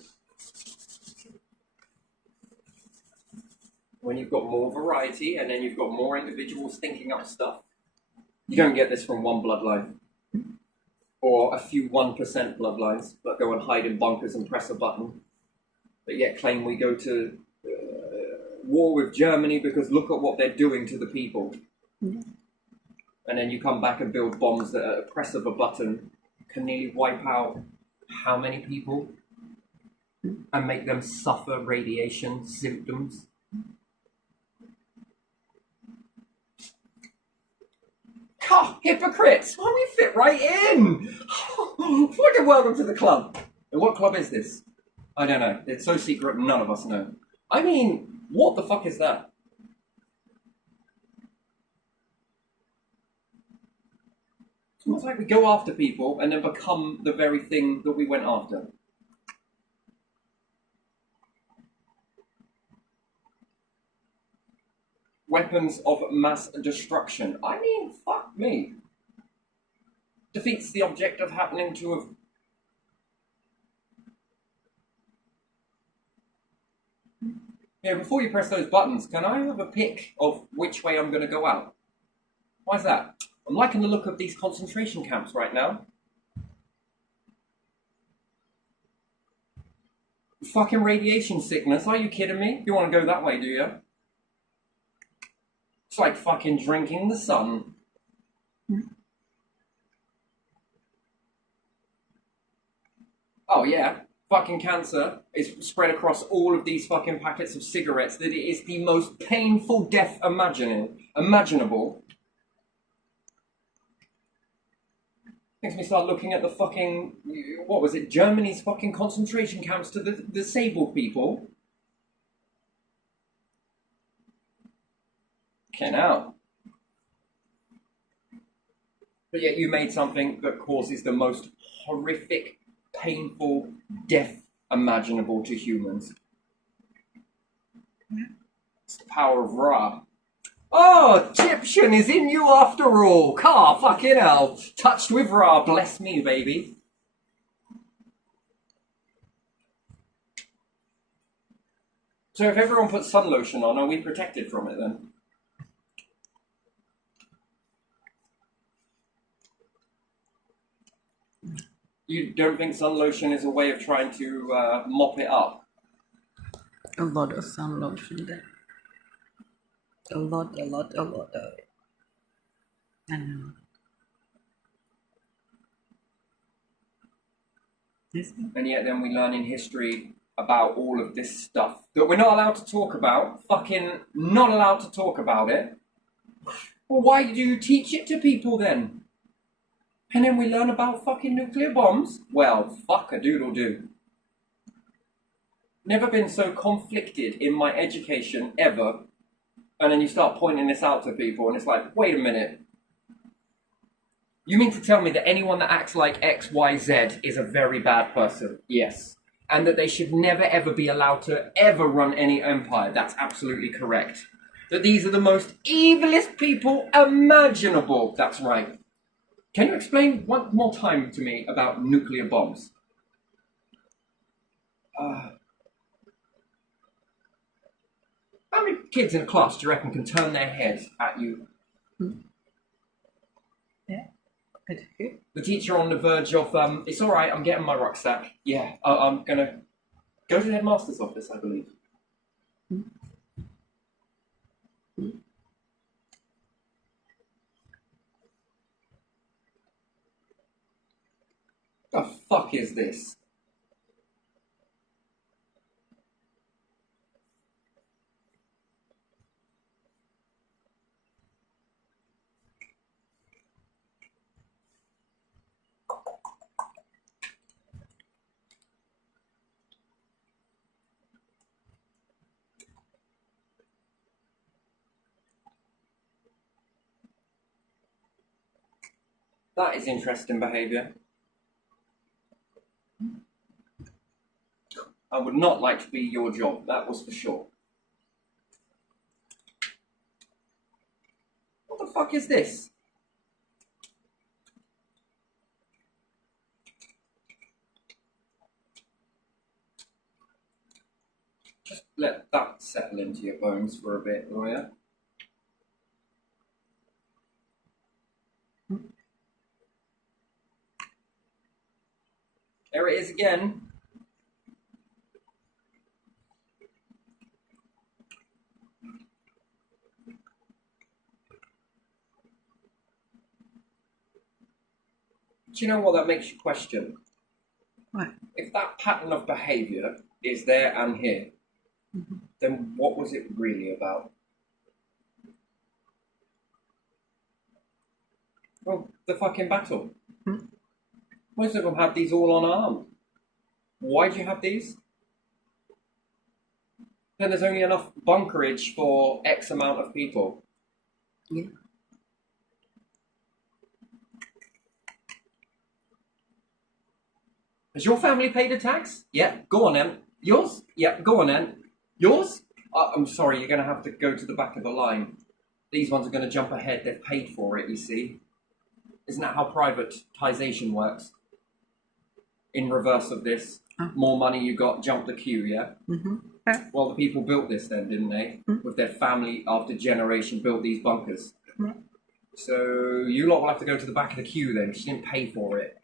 when you've got more variety and then you've got more individuals thinking up stuff, you don't get this from one bloodline. Or a few 1% bloodlines that go and hide in bunkers and press a button, but yet claim we go to war with Germany because look at what they're doing to the people. Mm-hmm. And then you come back and build bombs that at a press of a button can nearly wipe out how many people and make them suffer radiation symptoms. God, hypocrites! Why we fit right in? Fucking welcome to the club. And what club is this? I don't know. It's so secret, none of us know. I mean, what the fuck is that? It's almost like we go after people and then become the very thing that we went after. Weapons of mass destruction. I mean, fuck me. Defeats the object of happening to have... Yeah, before you press those buttons, can I have a pick of which way I'm going to go out? Why is that? I'm liking the look of these concentration camps right now. Fucking radiation sickness, are you kidding me? You want to go that way, do you? It's like fucking drinking the sun. Oh yeah, fucking cancer is spread across all of these fucking packets of cigarettes that it is the most painful death imaginable. Makes me start looking at the fucking, what was it, Germany's fucking concentration camps to the disabled people. Okay, now. But yet you made something that causes the most horrific, painful death imaginable to humans. It's the power of Ra. Oh, Egyptian is in you after all. Car, fucking hell. Touched with Ra, bless me, baby. So if everyone puts sun lotion on, are we protected from it then? You don't think sun lotion is a way of trying to mop it up? A lot of sun lotion there. A lot of it. I know. And yet then we learn in history about all of this stuff that we're not allowed to talk about. Fucking not allowed to talk about it. Well, why do you teach it to people then? And then we learn about fucking nuclear bombs? Well, fuck a doodle do. Never been so conflicted in my education ever. And then you start pointing this out to people and it's like, wait a minute. You mean to tell me that anyone that acts like X, Y, Z is a very bad person? Yes. And that they should never ever be allowed to ever run any empire? That's absolutely correct. That these are the most evilest people imaginable? That's right. Can you explain one more time to me about nuclear bombs? How many kids in a class do you reckon can turn their heads at you? Yeah. The teacher on the verge of, it's all right, I'm getting my rucksack. Yeah, I'm going to go to the headmaster's office, I believe. The fuck is this? That is interesting behaviour. I would not like to be your job, that was for sure. What the fuck is this? Just let that settle into your bones for a bit, will ya? There it is again. Do you know what that makes you question? What? If that pattern of behaviour is there and here, then what was it really about? Well, the fucking battle. Most of them have these all unarmed. Why do you have these? Then there's only enough bunkerage for X amount of people. Yeah. Has your family paid a tax? Yeah, go on then. Yours? Yeah, go on then. Yours? I'm sorry, you're going to have to go to the back of the line. These ones are going to jump ahead. They've paid for it, you see. Isn't that how privatisation works? In reverse of this, more money you got, jump the queue, yeah? Yeah. Well, the people built this then, didn't they? With their family after generation built these bunkers. So you lot will have to go to the back of the queue then, because you didn't pay for it.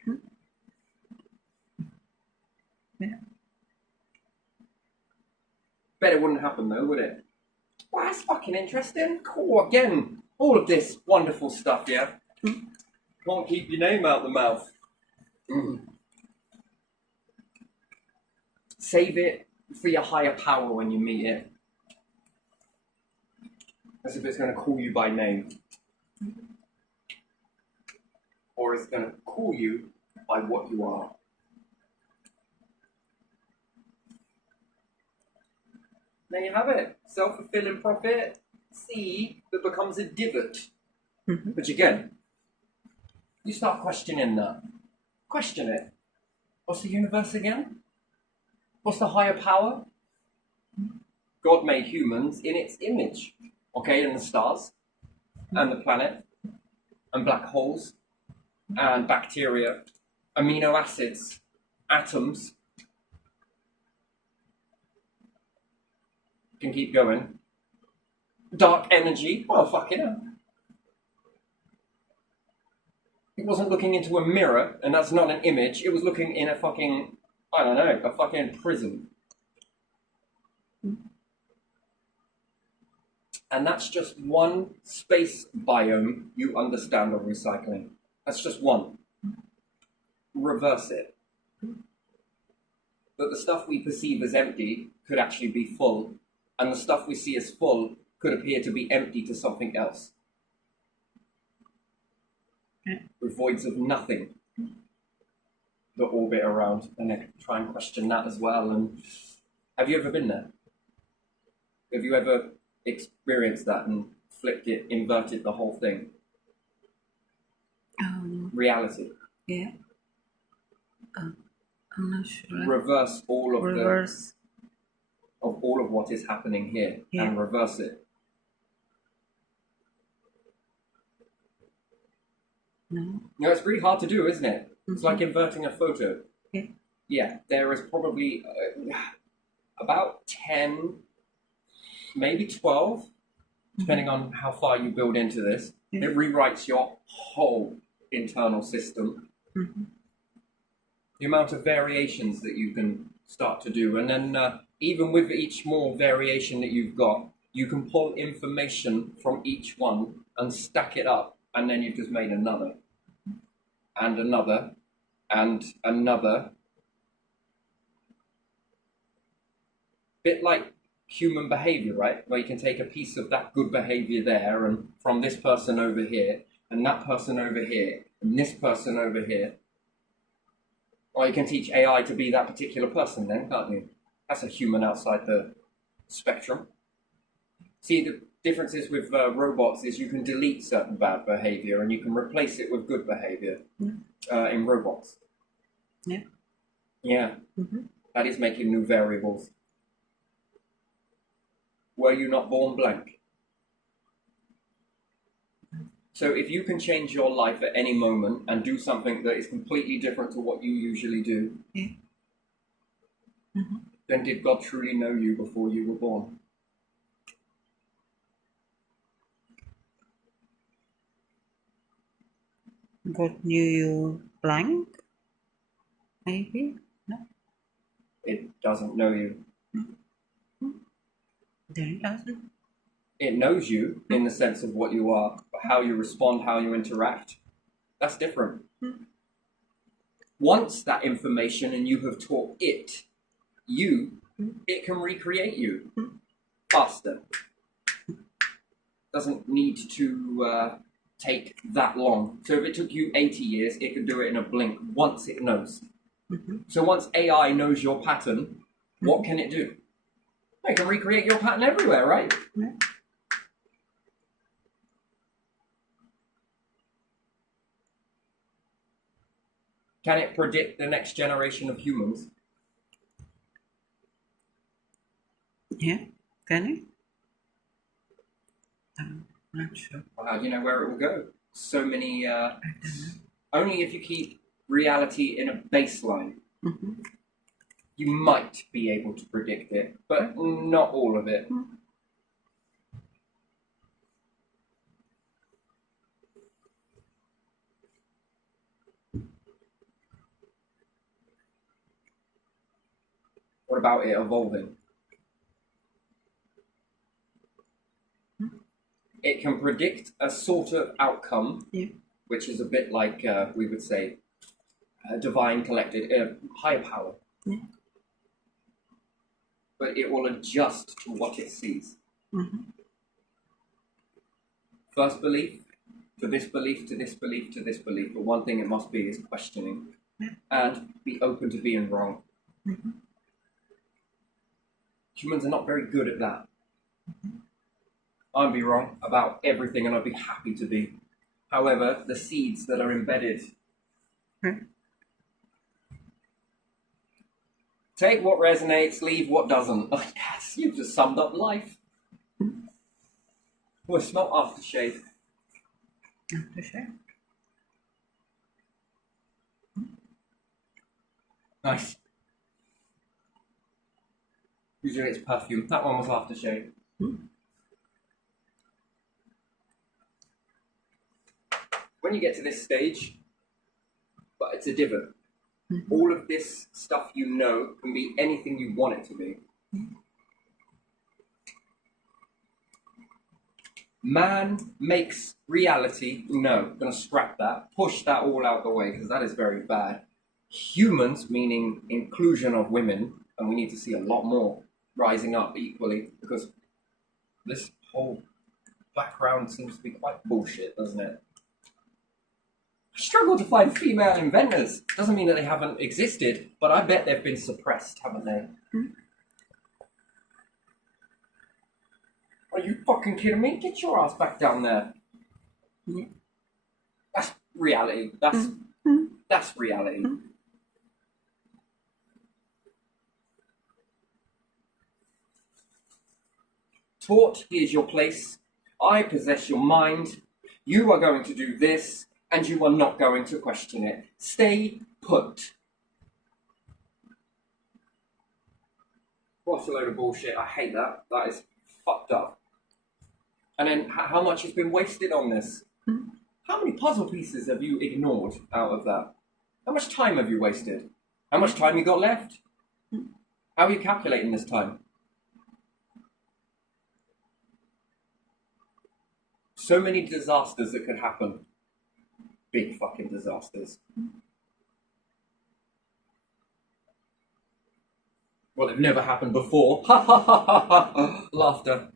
Yeah. Bet it wouldn't happen though, would it? Well, that's fucking interesting. Cool, again, all of this wonderful stuff, yeah? Can't keep your name out the mouth. Save it for your higher power when you meet it. As if it's going to call you by name. Or it's going to call you by what you are. There you have it. Self-fulfilling prophet. Seed that becomes a divot. Which again, you start questioning that. Question it. What's the universe again? What's the higher power? God made humans in its image. Okay, and the stars, and the planet, and black holes, and bacteria, amino acids, atoms. Can keep going. Dark energy. Well, fucking hell. It wasn't looking into a mirror, and that's not an image. It was looking in a fucking, I don't know, a fucking prism. And that's just one space biome you understand of recycling. That's just one. Reverse it. That the stuff we perceive as empty could actually be full, and the stuff we see as full could appear to be empty to something else. With voids of nothing that orbit around, and they try and question that as well. And have you ever been there? Have you ever experienced that and flipped it, inverted the whole thing? Reality. Yeah. I'm not sure. Reverse all of Reverse. of all of what is happening here, and reverse it. No. No, it's really hard to do, isn't it? It's like inverting a photo. Yeah. Yeah, there is probably about 10, maybe 12, depending on how far you build into this. It rewrites your whole internal system. The amount of variations that you can start to do. And then even with each more variation that you've got, you can pull information from each one and stack it up, and then you've just made another. And another, and another. Bit like human behavior, right? Where you can take a piece of that good behavior there, and from this person over here, and that person over here, and this person over here. Or you can teach AI to be that particular person then, can't you? That's a human outside the spectrum. See, the differences with robots is you can delete certain bad behavior and you can replace it with good behavior in robots. Yeah. Yeah. That is making new variables. Were you not born blank? So if you can change your life at any moment and do something that is completely different to what you usually do, then did God truly know you before you were born? God knew you blank? Maybe? No. It doesn't know you. Then it doesn't. It knows you in the sense of what you are, but how you respond, how you interact, that's different. Once that information and you have taught it, it can recreate you faster. Doesn't need to take that long. So if it took you 80 years, it could do it in a blink once it knows. So once AI knows your pattern, what can it do? It can recreate your pattern everywhere, right? Can it predict the next generation of humans? Yeah, can it? I'm not sure. Well, how do you know where it will go? So many, I don't know. only if you keep reality in a baseline, you might be able to predict it, but not all of it. What about it evolving? It can predict a sort of outcome, which is a bit like, we would say, a divine collected, higher power. But it will adjust to what it sees. First belief, to this belief, to this belief, to this belief. But one thing it must be is questioning and be open to being wrong. Humans are not very good at that. I'd be wrong about everything and I'd be happy to be. However, the seeds that are embedded. Take what resonates, leave what doesn't. Oh, yes, you've just summed up life. Well, it smelled aftershave. Aftershave? Nice. Usually it's perfume. That one was aftershave. When you get to this stage, but it's a divot. All of this stuff you know can be anything you want it to be. Man makes reality. No, I'm going to scrap that. Push that all out the way because that is very bad. Humans, meaning inclusion of women, and we need to see a lot more rising up equally because this whole background seems to be quite bullshit, doesn't it? I struggle to find female inventors. Doesn't mean that they haven't existed, but I bet they've been suppressed, haven't they? Are you fucking kidding me? Get your ass back down there. That's reality. That's reality. Taught, here's your place. I possess your mind. You are going to do this, and you are not going to question it. Stay put. What a load of bullshit. I hate that. That is fucked up. And then how much has been wasted on this? How many puzzle pieces have you ignored out of that? How much time have you wasted? How much time you got left? How are you calculating this time? So many disasters that could happen. Big fucking disasters. Well, they've never happened before. Ha ha ha ha ha. Laughter.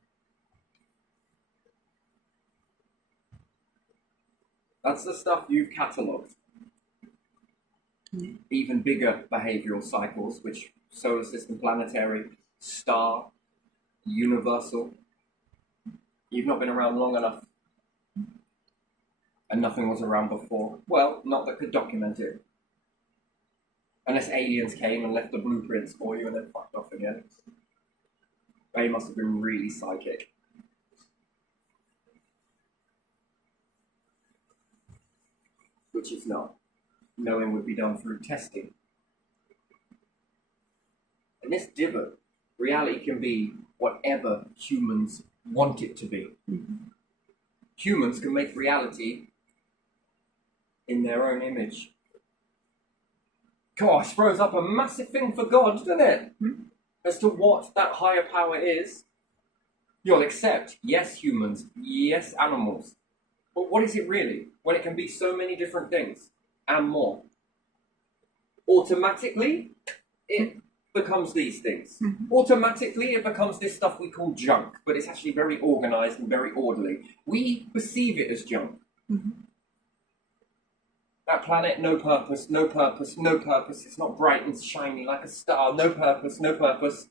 That's the stuff you've catalogued. Even bigger behavioral cycles, which solar system, planetary, star, universal. You've not been around long enough. And nothing was around before. Well, not that could document it. Unless aliens came and left the blueprints for you and then fucked off again. They must have been really psychic. Which is not. Knowing would be done through testing. And this divot, reality can be whatever humans want it to be. Humans can make reality in their own image. Gosh, throws up a massive thing for God, doesn't it? As to what that higher power is. You'll accept, yes, humans, yes, animals. But what is it really? When it can be so many different things and more. Automatically, it becomes these things. Automatically, it becomes this stuff we call junk, but it's actually very organized and very orderly. We perceive it as junk. That planet, no purpose, no purpose, no purpose. It's not bright and shiny like a star. No purpose, no purpose.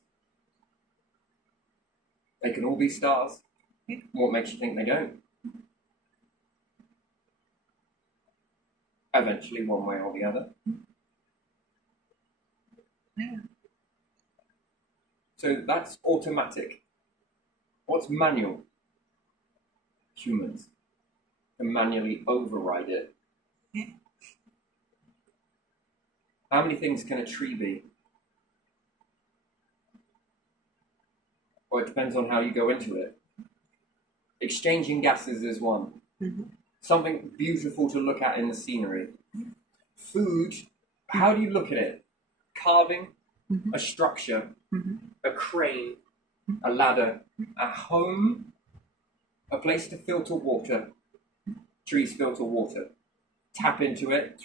They can all be stars. What makes you think they don't? Eventually, one way or the other. Yeah. So that's automatic. What's manual? Humans can manually override it. Yeah. How many things can a tree be? Well, it depends on how you go into it. Exchanging gases is one. Something beautiful to look at in the scenery. Food, how do you look at it? Carving, a structure, a crane, a ladder, a home, a place to filter water. Trees filter water. Tap into it.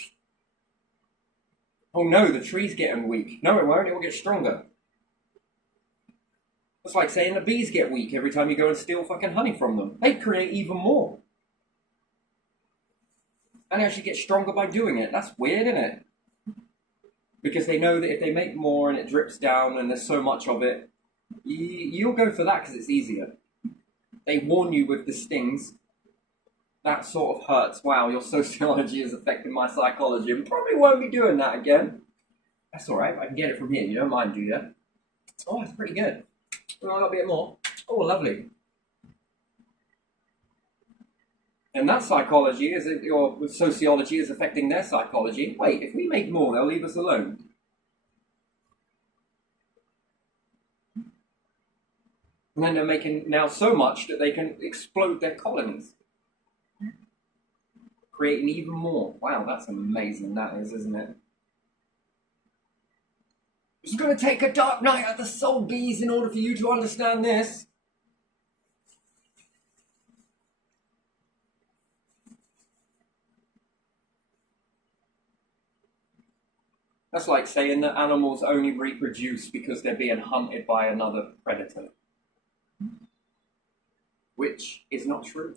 Oh no, the tree's getting weak. No, it won't, it will get stronger. It's like saying the bees get weak every time you go and steal fucking honey from them. They create even more. And they actually get stronger by doing it. That's weird, isn't it? Because they know that if they make more and it drips down and there's so much of it, you'll go for that because it's easier. They warn you with the stings. That sort of hurts. Wow, your sociology is affecting my psychology. And probably won't be doing that again. That's alright, I can get it from here. You don't mind, do you? Oh, that's pretty good. Oh, I got a bit more. Oh, lovely. And that psychology is, or sociology is affecting their psychology. Wait, if we make more, they'll leave us alone. And then they're making now so much that they can explode their colonies. Creating even more. Wow, that's amazing, that is, isn't it? It's going to take a dark night at the soul bees in order for you to understand this. That's like saying that animals only reproduce because they're being hunted by another predator. Which is not true.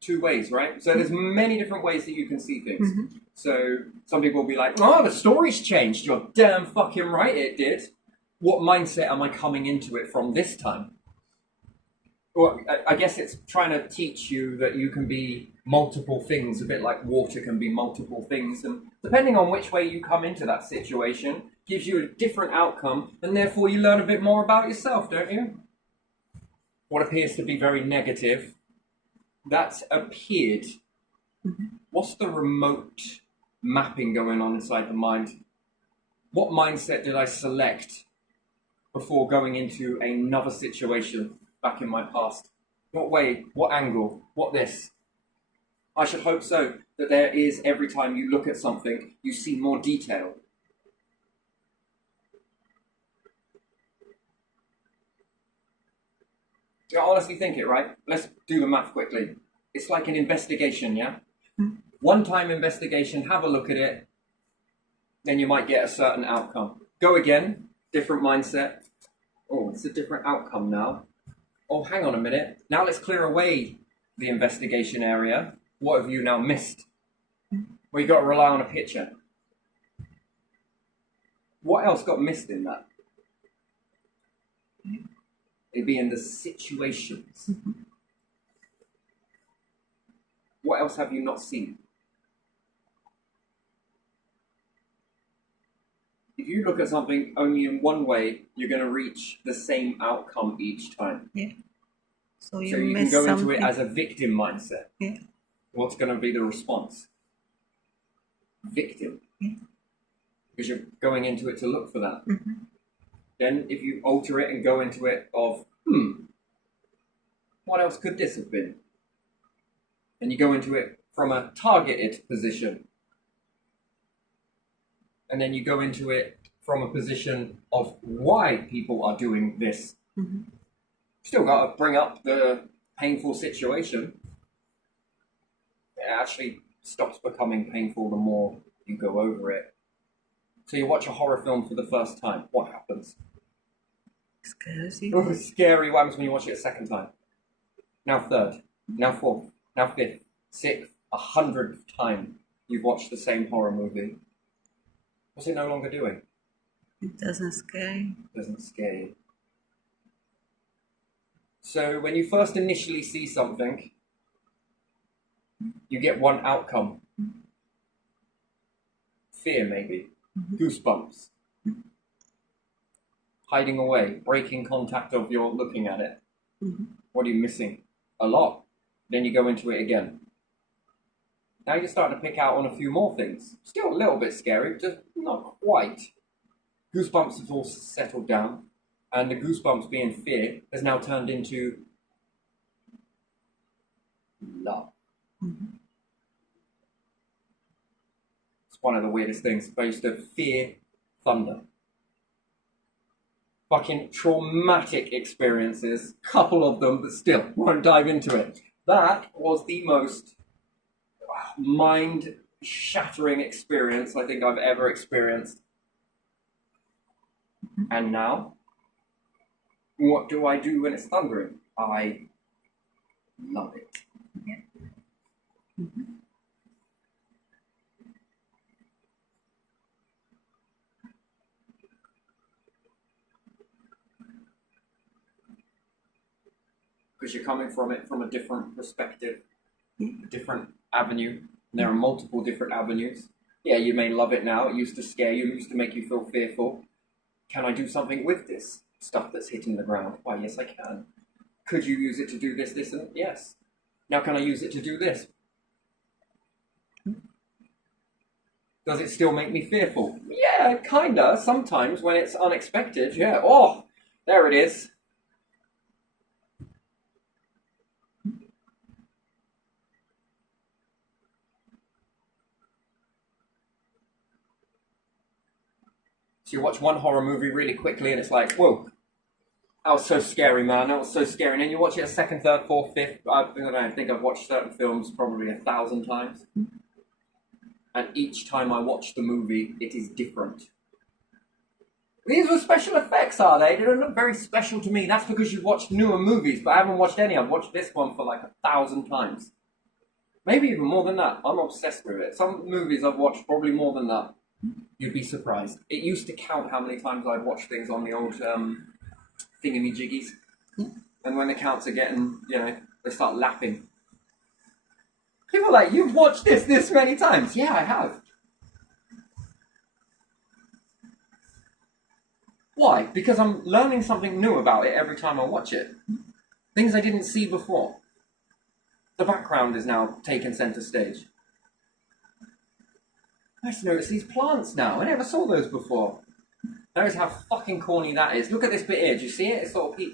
Two ways, right? So there's many different ways that you can see things. So some people will be like, oh, the story's changed. You're damn fucking right it did. What mindset am I coming into it from this time? Well, I guess it's trying to teach you that you can be multiple things, a bit like water can be multiple things. And depending on which way you come into that situation, gives you a different outcome, and therefore you learn a bit more about yourself, don't you? What appears to be very negative, that's appeared. What's the remote mapping going on inside the mind? What mindset did I select before going into another situation back in my past? What way? What angle? What this? I should hope so, that there is, every time you look at something, you see more detail. I honestly think it, right? Let's do the math quickly. It's like an investigation, yeah? One-time investigation, have a look at it, then you might get a certain outcome. Go again, different mindset. Oh, it's a different outcome now. Oh, hang on a minute. Now let's clear away the investigation area. What have you now missed? Well, you've got to rely on a picture. What else got missed in that? It'd be in the situations. What else have you not seen? If you look at something only in one way, you're going to reach the same outcome each time. Yeah. So So you can miss go into something. it as a victim mindset. Yeah. What's going to be the response? Victim. Yeah. Because you're going into it to look for that. Mm-hmm. Then if you alter it and go into it of, what else could this have been? And you go into it from a targeted position. And then you go into it from a position of why people are doing this. Mm-hmm. Still got to bring up the painful situation. It actually stops becoming painful the more you go over it. So you watch a horror film for the first time. What happens? Scares you. Oh, it's scary. What happens when you watch it a second time? Now third. Now fourth. Now fifth. Sixth. 100th time you've watched the same horror movie. What's it no longer doing? It doesn't scare you. It doesn't scare you. So when you first initially see something, you get one outcome. Fear, maybe. Goosebumps. Hiding away, breaking contact of your looking at it. Mm-hmm. What are you missing? A lot. Then you go into it again. Now you're starting to pick out on a few more things. Still a little bit scary, just not quite. Goosebumps have all settled down, and the goosebumps being fear has now turned into love. Mm-hmm. It's one of the weirdest things. I used to fear thunder. Fucking traumatic experiences, couple of them, but still, won't dive into it. That was the most mind-shattering experience I think I've ever experienced. And now, what do I do when it's thundering? I love it. Yeah. Mm-hmm. Because you're coming from it from a different perspective, a different avenue. And there are multiple different avenues. Yeah, you may love it now. It used to scare you. It used to make you feel fearful. Can I do something with this stuff that's hitting the ground? Why, yes, I can. Could you use it to do this, this, and yes. Now can I use it to do this? Does it still make me fearful? Yeah, kinda. Sometimes when it's unexpected, yeah. Oh, there it is. So you watch one horror movie really quickly and it's like, whoa, that was so scary, man. That was so scary. And then you watch it a second, third, fourth, fifth. I think I've watched certain films probably 1,000 times. And each time I watch the movie, it is different. These were special effects, are they? They don't look very special to me. That's because you've watched newer movies, but I haven't watched any. I've watched this one for like 1,000 times. Maybe even more than that. I'm obsessed with it. Some movies I've watched probably more than that. You'd be surprised. It used to count how many times I'd watched things on the old thingamajiggies. And when the counts are getting, they start lapping. People are like, you've watched this many times. Yeah, I have. Why? Because I'm learning something new about it every time I watch it. Things I didn't see before. The background is now taking center stage. I just noticed these plants now. I never saw those before. Notice how fucking corny that is. Look at this bit here. Do you see it? It's sort of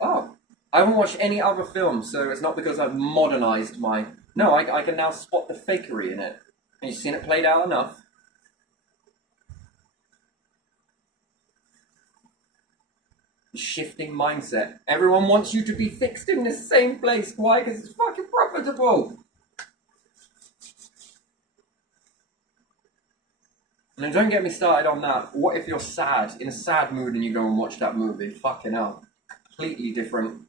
oh. I haven't watched any other films, so it's not because I've modernized my... No, I can now spot the fakery in it. And you've seen it played out enough. Shifting mindset. Everyone wants you to be fixed in the same place. Why? Because it's fucking profitable. And then don't get me started on that. What if you're sad, in a sad mood, and you go and watch that movie? Fucking hell. Completely different.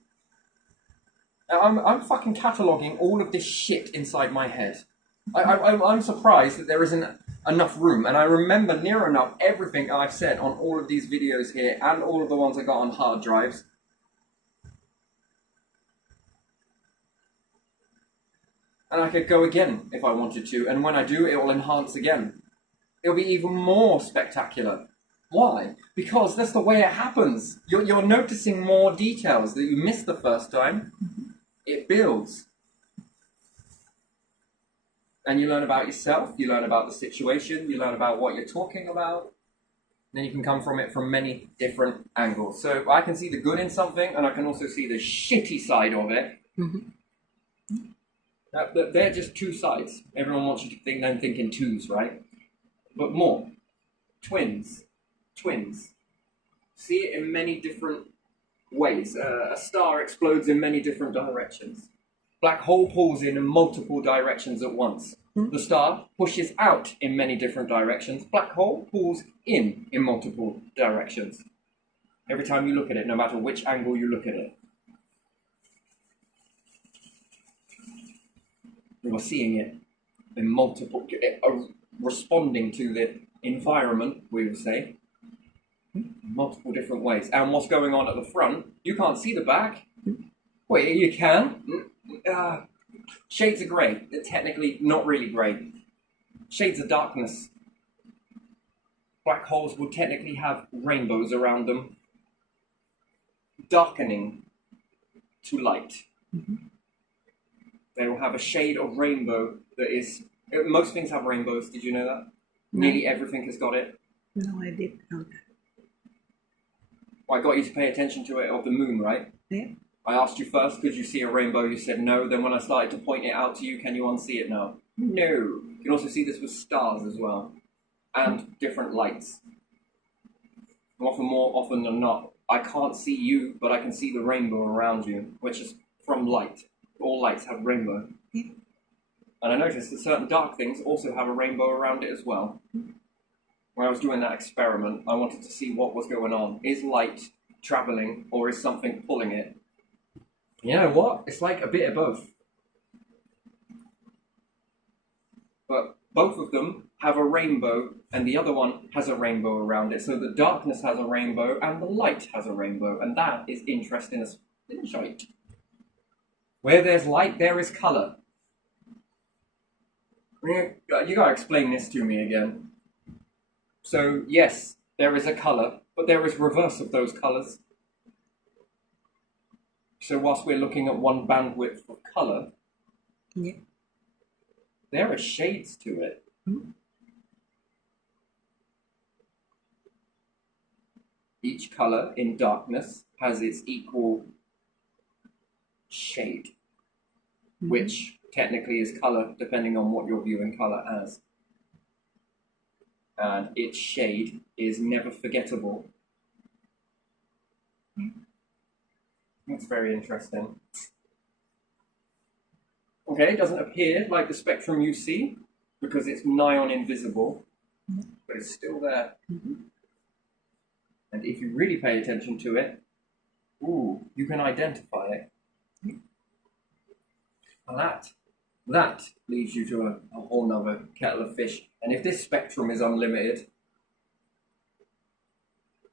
I'm fucking cataloguing all of this shit inside my head. I'm surprised that there isn't enough room, and I remember near enough everything I've said on all of these videos here, and all of the ones I got on hard drives. And I could go again if I wanted to. And when I do, it will enhance again. It'll be even more spectacular. Why? Because that's the way it happens. You're noticing more details that you missed the first time. It builds. And you learn about yourself, you learn about the situation, you learn about what you're talking about. Then you can come from it from many different angles. So I can see the good in something, and I can also see the shitty side of it. They're just two sides. Everyone wants you to think in twos, right? But more. Twins. See it in many different ways. A star explodes in many different directions. Black hole pulls in multiple directions at once. The star pushes out in many different directions. Black hole pulls in multiple directions. Every time you look at it, no matter which angle you look at it. You're seeing it in multiple, responding to the environment, we would say, in multiple different ways. And what's going on at the front, you can't see the back. Wait, you can. Shades of grey. They're technically not really grey. Shades of darkness. Black holes would technically have rainbows around them, darkening to light. They will have a shade of rainbow that is... Most things have rainbows. Did you know that? No. Nearly everything has got it. No, I didn't know that. Well, I got you to pay attention to it of the moon, right? Yeah. I asked you first, could you see a rainbow? You said no. Then when I started to point it out to you, can you unsee it now? No. You can also see this with stars as well. And different lights. More often than not, I can't see you, but I can see the rainbow around you, which is from light. All lights have rainbow. Yeah. And I noticed that certain dark things also have a rainbow around it as well. When I was doing that experiment, I wanted to see what was going on. Is light traveling, or is something pulling it? You know what? It's like a bit of both. But both of them have a rainbow, and the other one has a rainbow around it. So the darkness has a rainbow, and the light has a rainbow. And that is interesting as shite. Where there's light, there is colour. You gotta explain this to me again. So, yes, there is a colour, but there is reverse of those colours. So whilst we're looking at one bandwidth of colour, there are shades to it. Each colour in darkness has its equal shade, which technically is colour depending on what you're viewing colour as. And its shade is never forgettable. That's very interesting. Okay, it doesn't appear like the spectrum you see because it's nigh on invisible, but it's still there. And if you really pay attention to it, you can identify it. And that leads you to a whole nother kettle of fish. And if this spectrum is unlimited,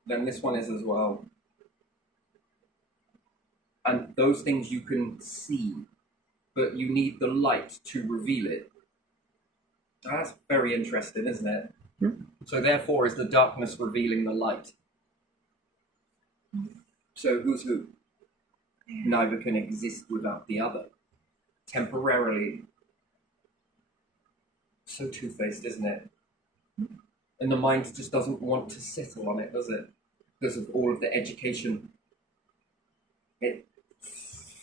then this one is as well. And those things you can see, but you need the light to reveal it. That's very interesting, isn't it? So therefore is the darkness revealing the light. So who's who? Neither can exist without the other. Temporarily. So two-faced, isn't it? And the mind just doesn't want to settle on it, does it? Because of all of the education.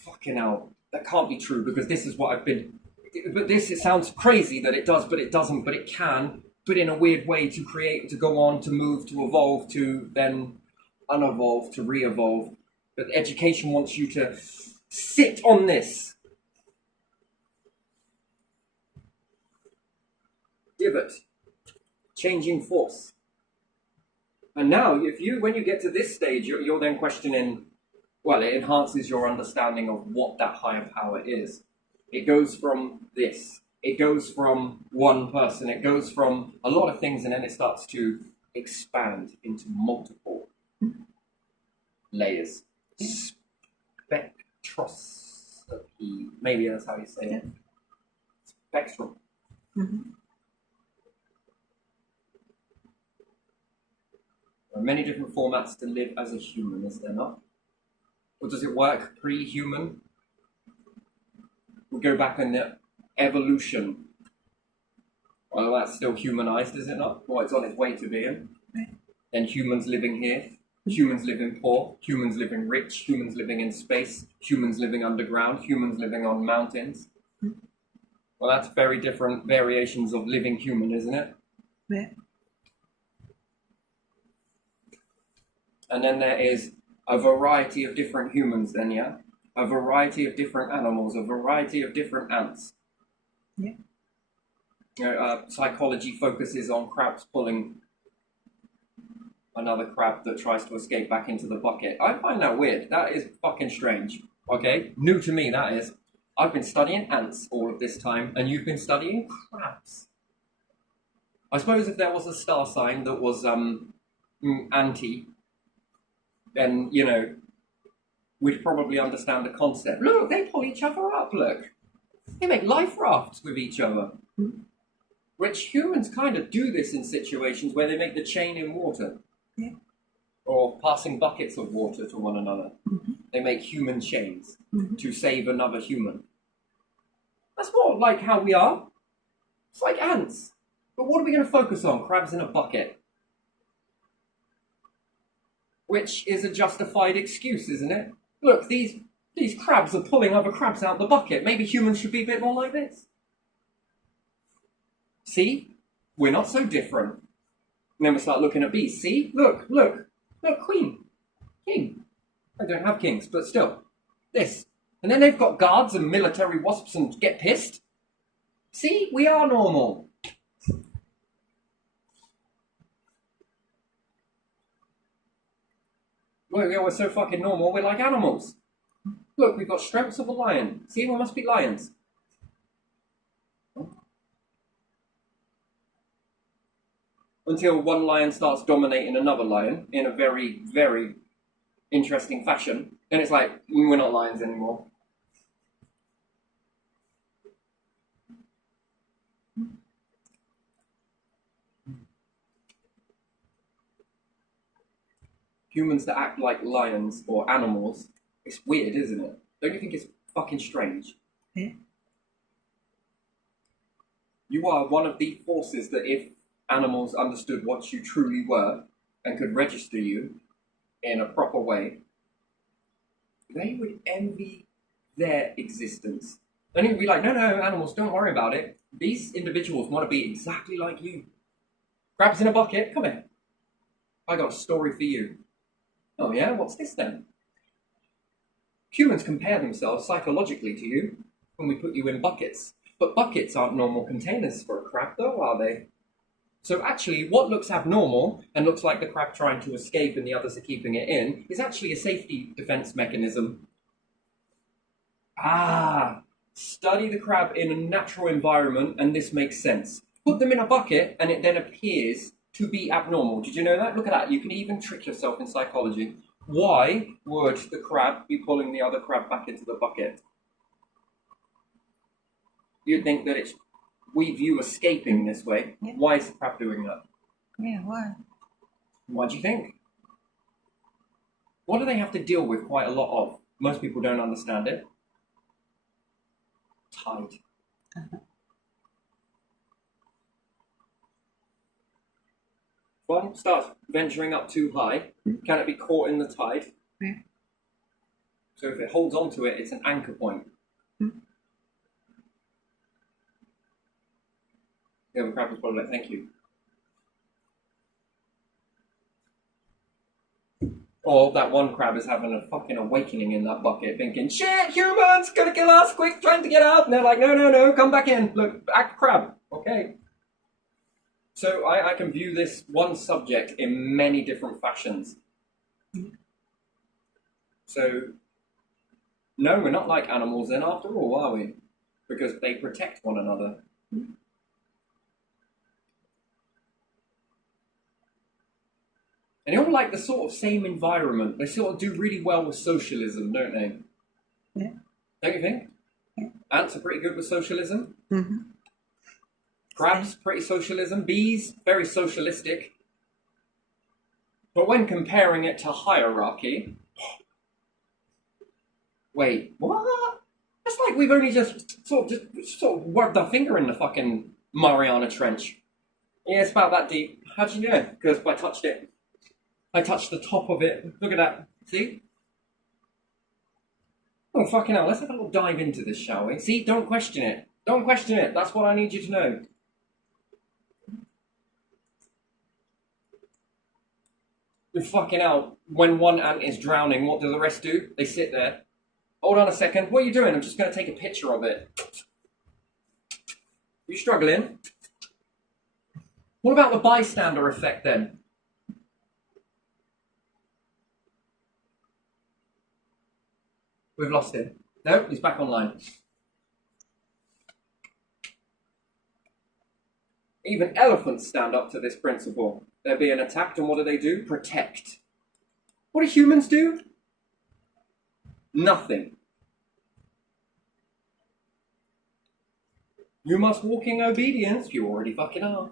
Fucking hell. That can't be true, because this is what I've been... But this, it sounds crazy that it does, but it doesn't, but it can. But in a weird way to create, to go on, to move, to evolve, to then unevolve, to re-evolve. But education wants you to sit on this. Divot. Changing force. And now, when you get to this stage, you're then questioning, well, it enhances your understanding of what that higher power is. It goes from this. It goes from one person. It goes from a lot of things, and then it starts to expand into multiple layers. Spectroscopy. Maybe that's how you say it. spectrum. Mm-hmm. There are many different formats to live as a human, is there not? Or does it work pre-human? We go back in the evolution. Well, that's still humanized, is it not? Well, it's on its way to being. Then humans living here, humans living poor, humans living rich, humans living in space, humans living underground, humans living on mountains. Well, that's very different variations of living human, isn't it? Yeah. And then there is a variety of different humans then, yeah? A variety of different animals, a variety of different ants. Yeah. You know, psychology focuses on crabs pulling another crab that tries to escape back into the bucket. I find that weird. That is fucking strange. Okay? New to me, that is. I've been studying ants all of this time, and you've been studying crabs. I suppose if there was a star sign that was anti, then, you know, we'd probably understand the concept. Look, they pull each other up, look. They make life rafts with each other. Mm-hmm. Which humans kind of do this in situations where they make the chain in water. Yeah. Or passing buckets of water to one another. Mm-hmm. They make human chains Mm-hmm. to save another human. That's more like how we are. It's like ants. But what are we going to focus on? Crabs in a bucket. Which is a justified excuse, isn't it? Look, these crabs are pulling other crabs out the bucket. Maybe humans should be a bit more like this. See? We're not so different. And then we start looking at bees. See? Look, queen. King. I don't have kings, but still. This. And then they've got guards and military wasps and get pissed. See? We are normal. We're so fucking normal, we're like animals. Look, we've got strengths of a lion. See, we must be lions. Until one lion starts dominating another lion in a very, very interesting fashion. Then it's like, we're not lions anymore. Humans that act like lions or animals, it's weird, isn't it? Don't you think it's fucking strange? Yeah. You are one of the forces that if animals understood what you truly were and could register you in a proper way, they would envy their existence. Then you'd be like, no, animals, don't worry about it. These individuals want to be exactly like you. Crabs in a bucket, come here. I got a story for you. Oh yeah, what's this then? Humans compare themselves psychologically to you when we put you in buckets. But buckets aren't normal containers for a crab though, are they? So actually, what looks abnormal and looks like the crab trying to escape and the others are keeping it in is actually a safety defense mechanism. Study the crab in a natural environment and this makes sense. Put them in a bucket and it then appears to be abnormal. Did you know that? Look at that. You can even trick yourself in psychology. Why would the crab be pulling the other crab back into the bucket? You'd think that we view escaping this way. Yeah. Why is the crab doing that? Yeah, why? Why do you think? What do they have to deal with quite a lot of? Most people don't understand it. Tide. Uh-huh. One starts venturing up too high. Can it be caught in the tide? Yeah. So if it holds on to it, it's an anchor point. The other crab was probably like, thank you. Or that one crab is having a fucking awakening in that bucket, thinking, shit, humans, gonna kill us, quick, trying to get out. And they're like, no, come back in. Look, act crab. Okay. So I can view this one subject in many different fashions. So, no, we're not like animals then after all, are we? Because they protect one another. And they all like the sort of same environment. They sort of do really well with socialism, don't they? Yeah. Don't you think? Yeah. Ants are pretty good with socialism. Mm-hmm. Crabs, pretty socialism. Bees, very socialistic. But when comparing it to hierarchy... Wait, what? It's like we've only just sort of worked our finger in the fucking Mariana Trench. Yeah, it's about that deep. How'd you know? Because I touched it. I touched the top of it. Look at that. See? Oh, fucking hell. Let's have a little dive into this, shall we? See? Don't question it. Don't question it. That's what I need you to know. You're fucking hell. When one ant is drowning, what do the rest do? They sit there. Hold on a second. What are you doing? I'm just going to take a picture of it. You struggling? What about the bystander effect then? We've lost him. No, he's back online. Even elephants stand up to this principle. They're being attacked, and what do? Protect. What do humans do? Nothing. You must walk in obedience. You already fucking are.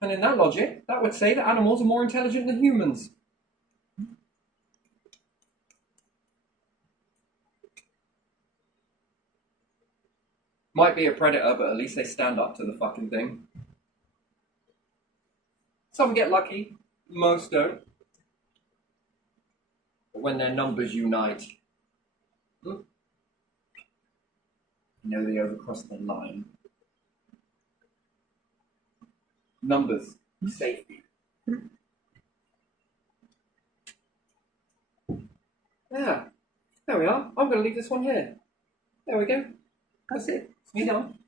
And in that logic, that would say that animals are more intelligent than humans. Might be a predator, but at least they stand up to the fucking thing. Some get lucky, most don't. But when their numbers unite, you know they overcrossed the line. Numbers, safety. Yeah, there we are. I'm going to leave this one here. There we go. That's it. It's me done.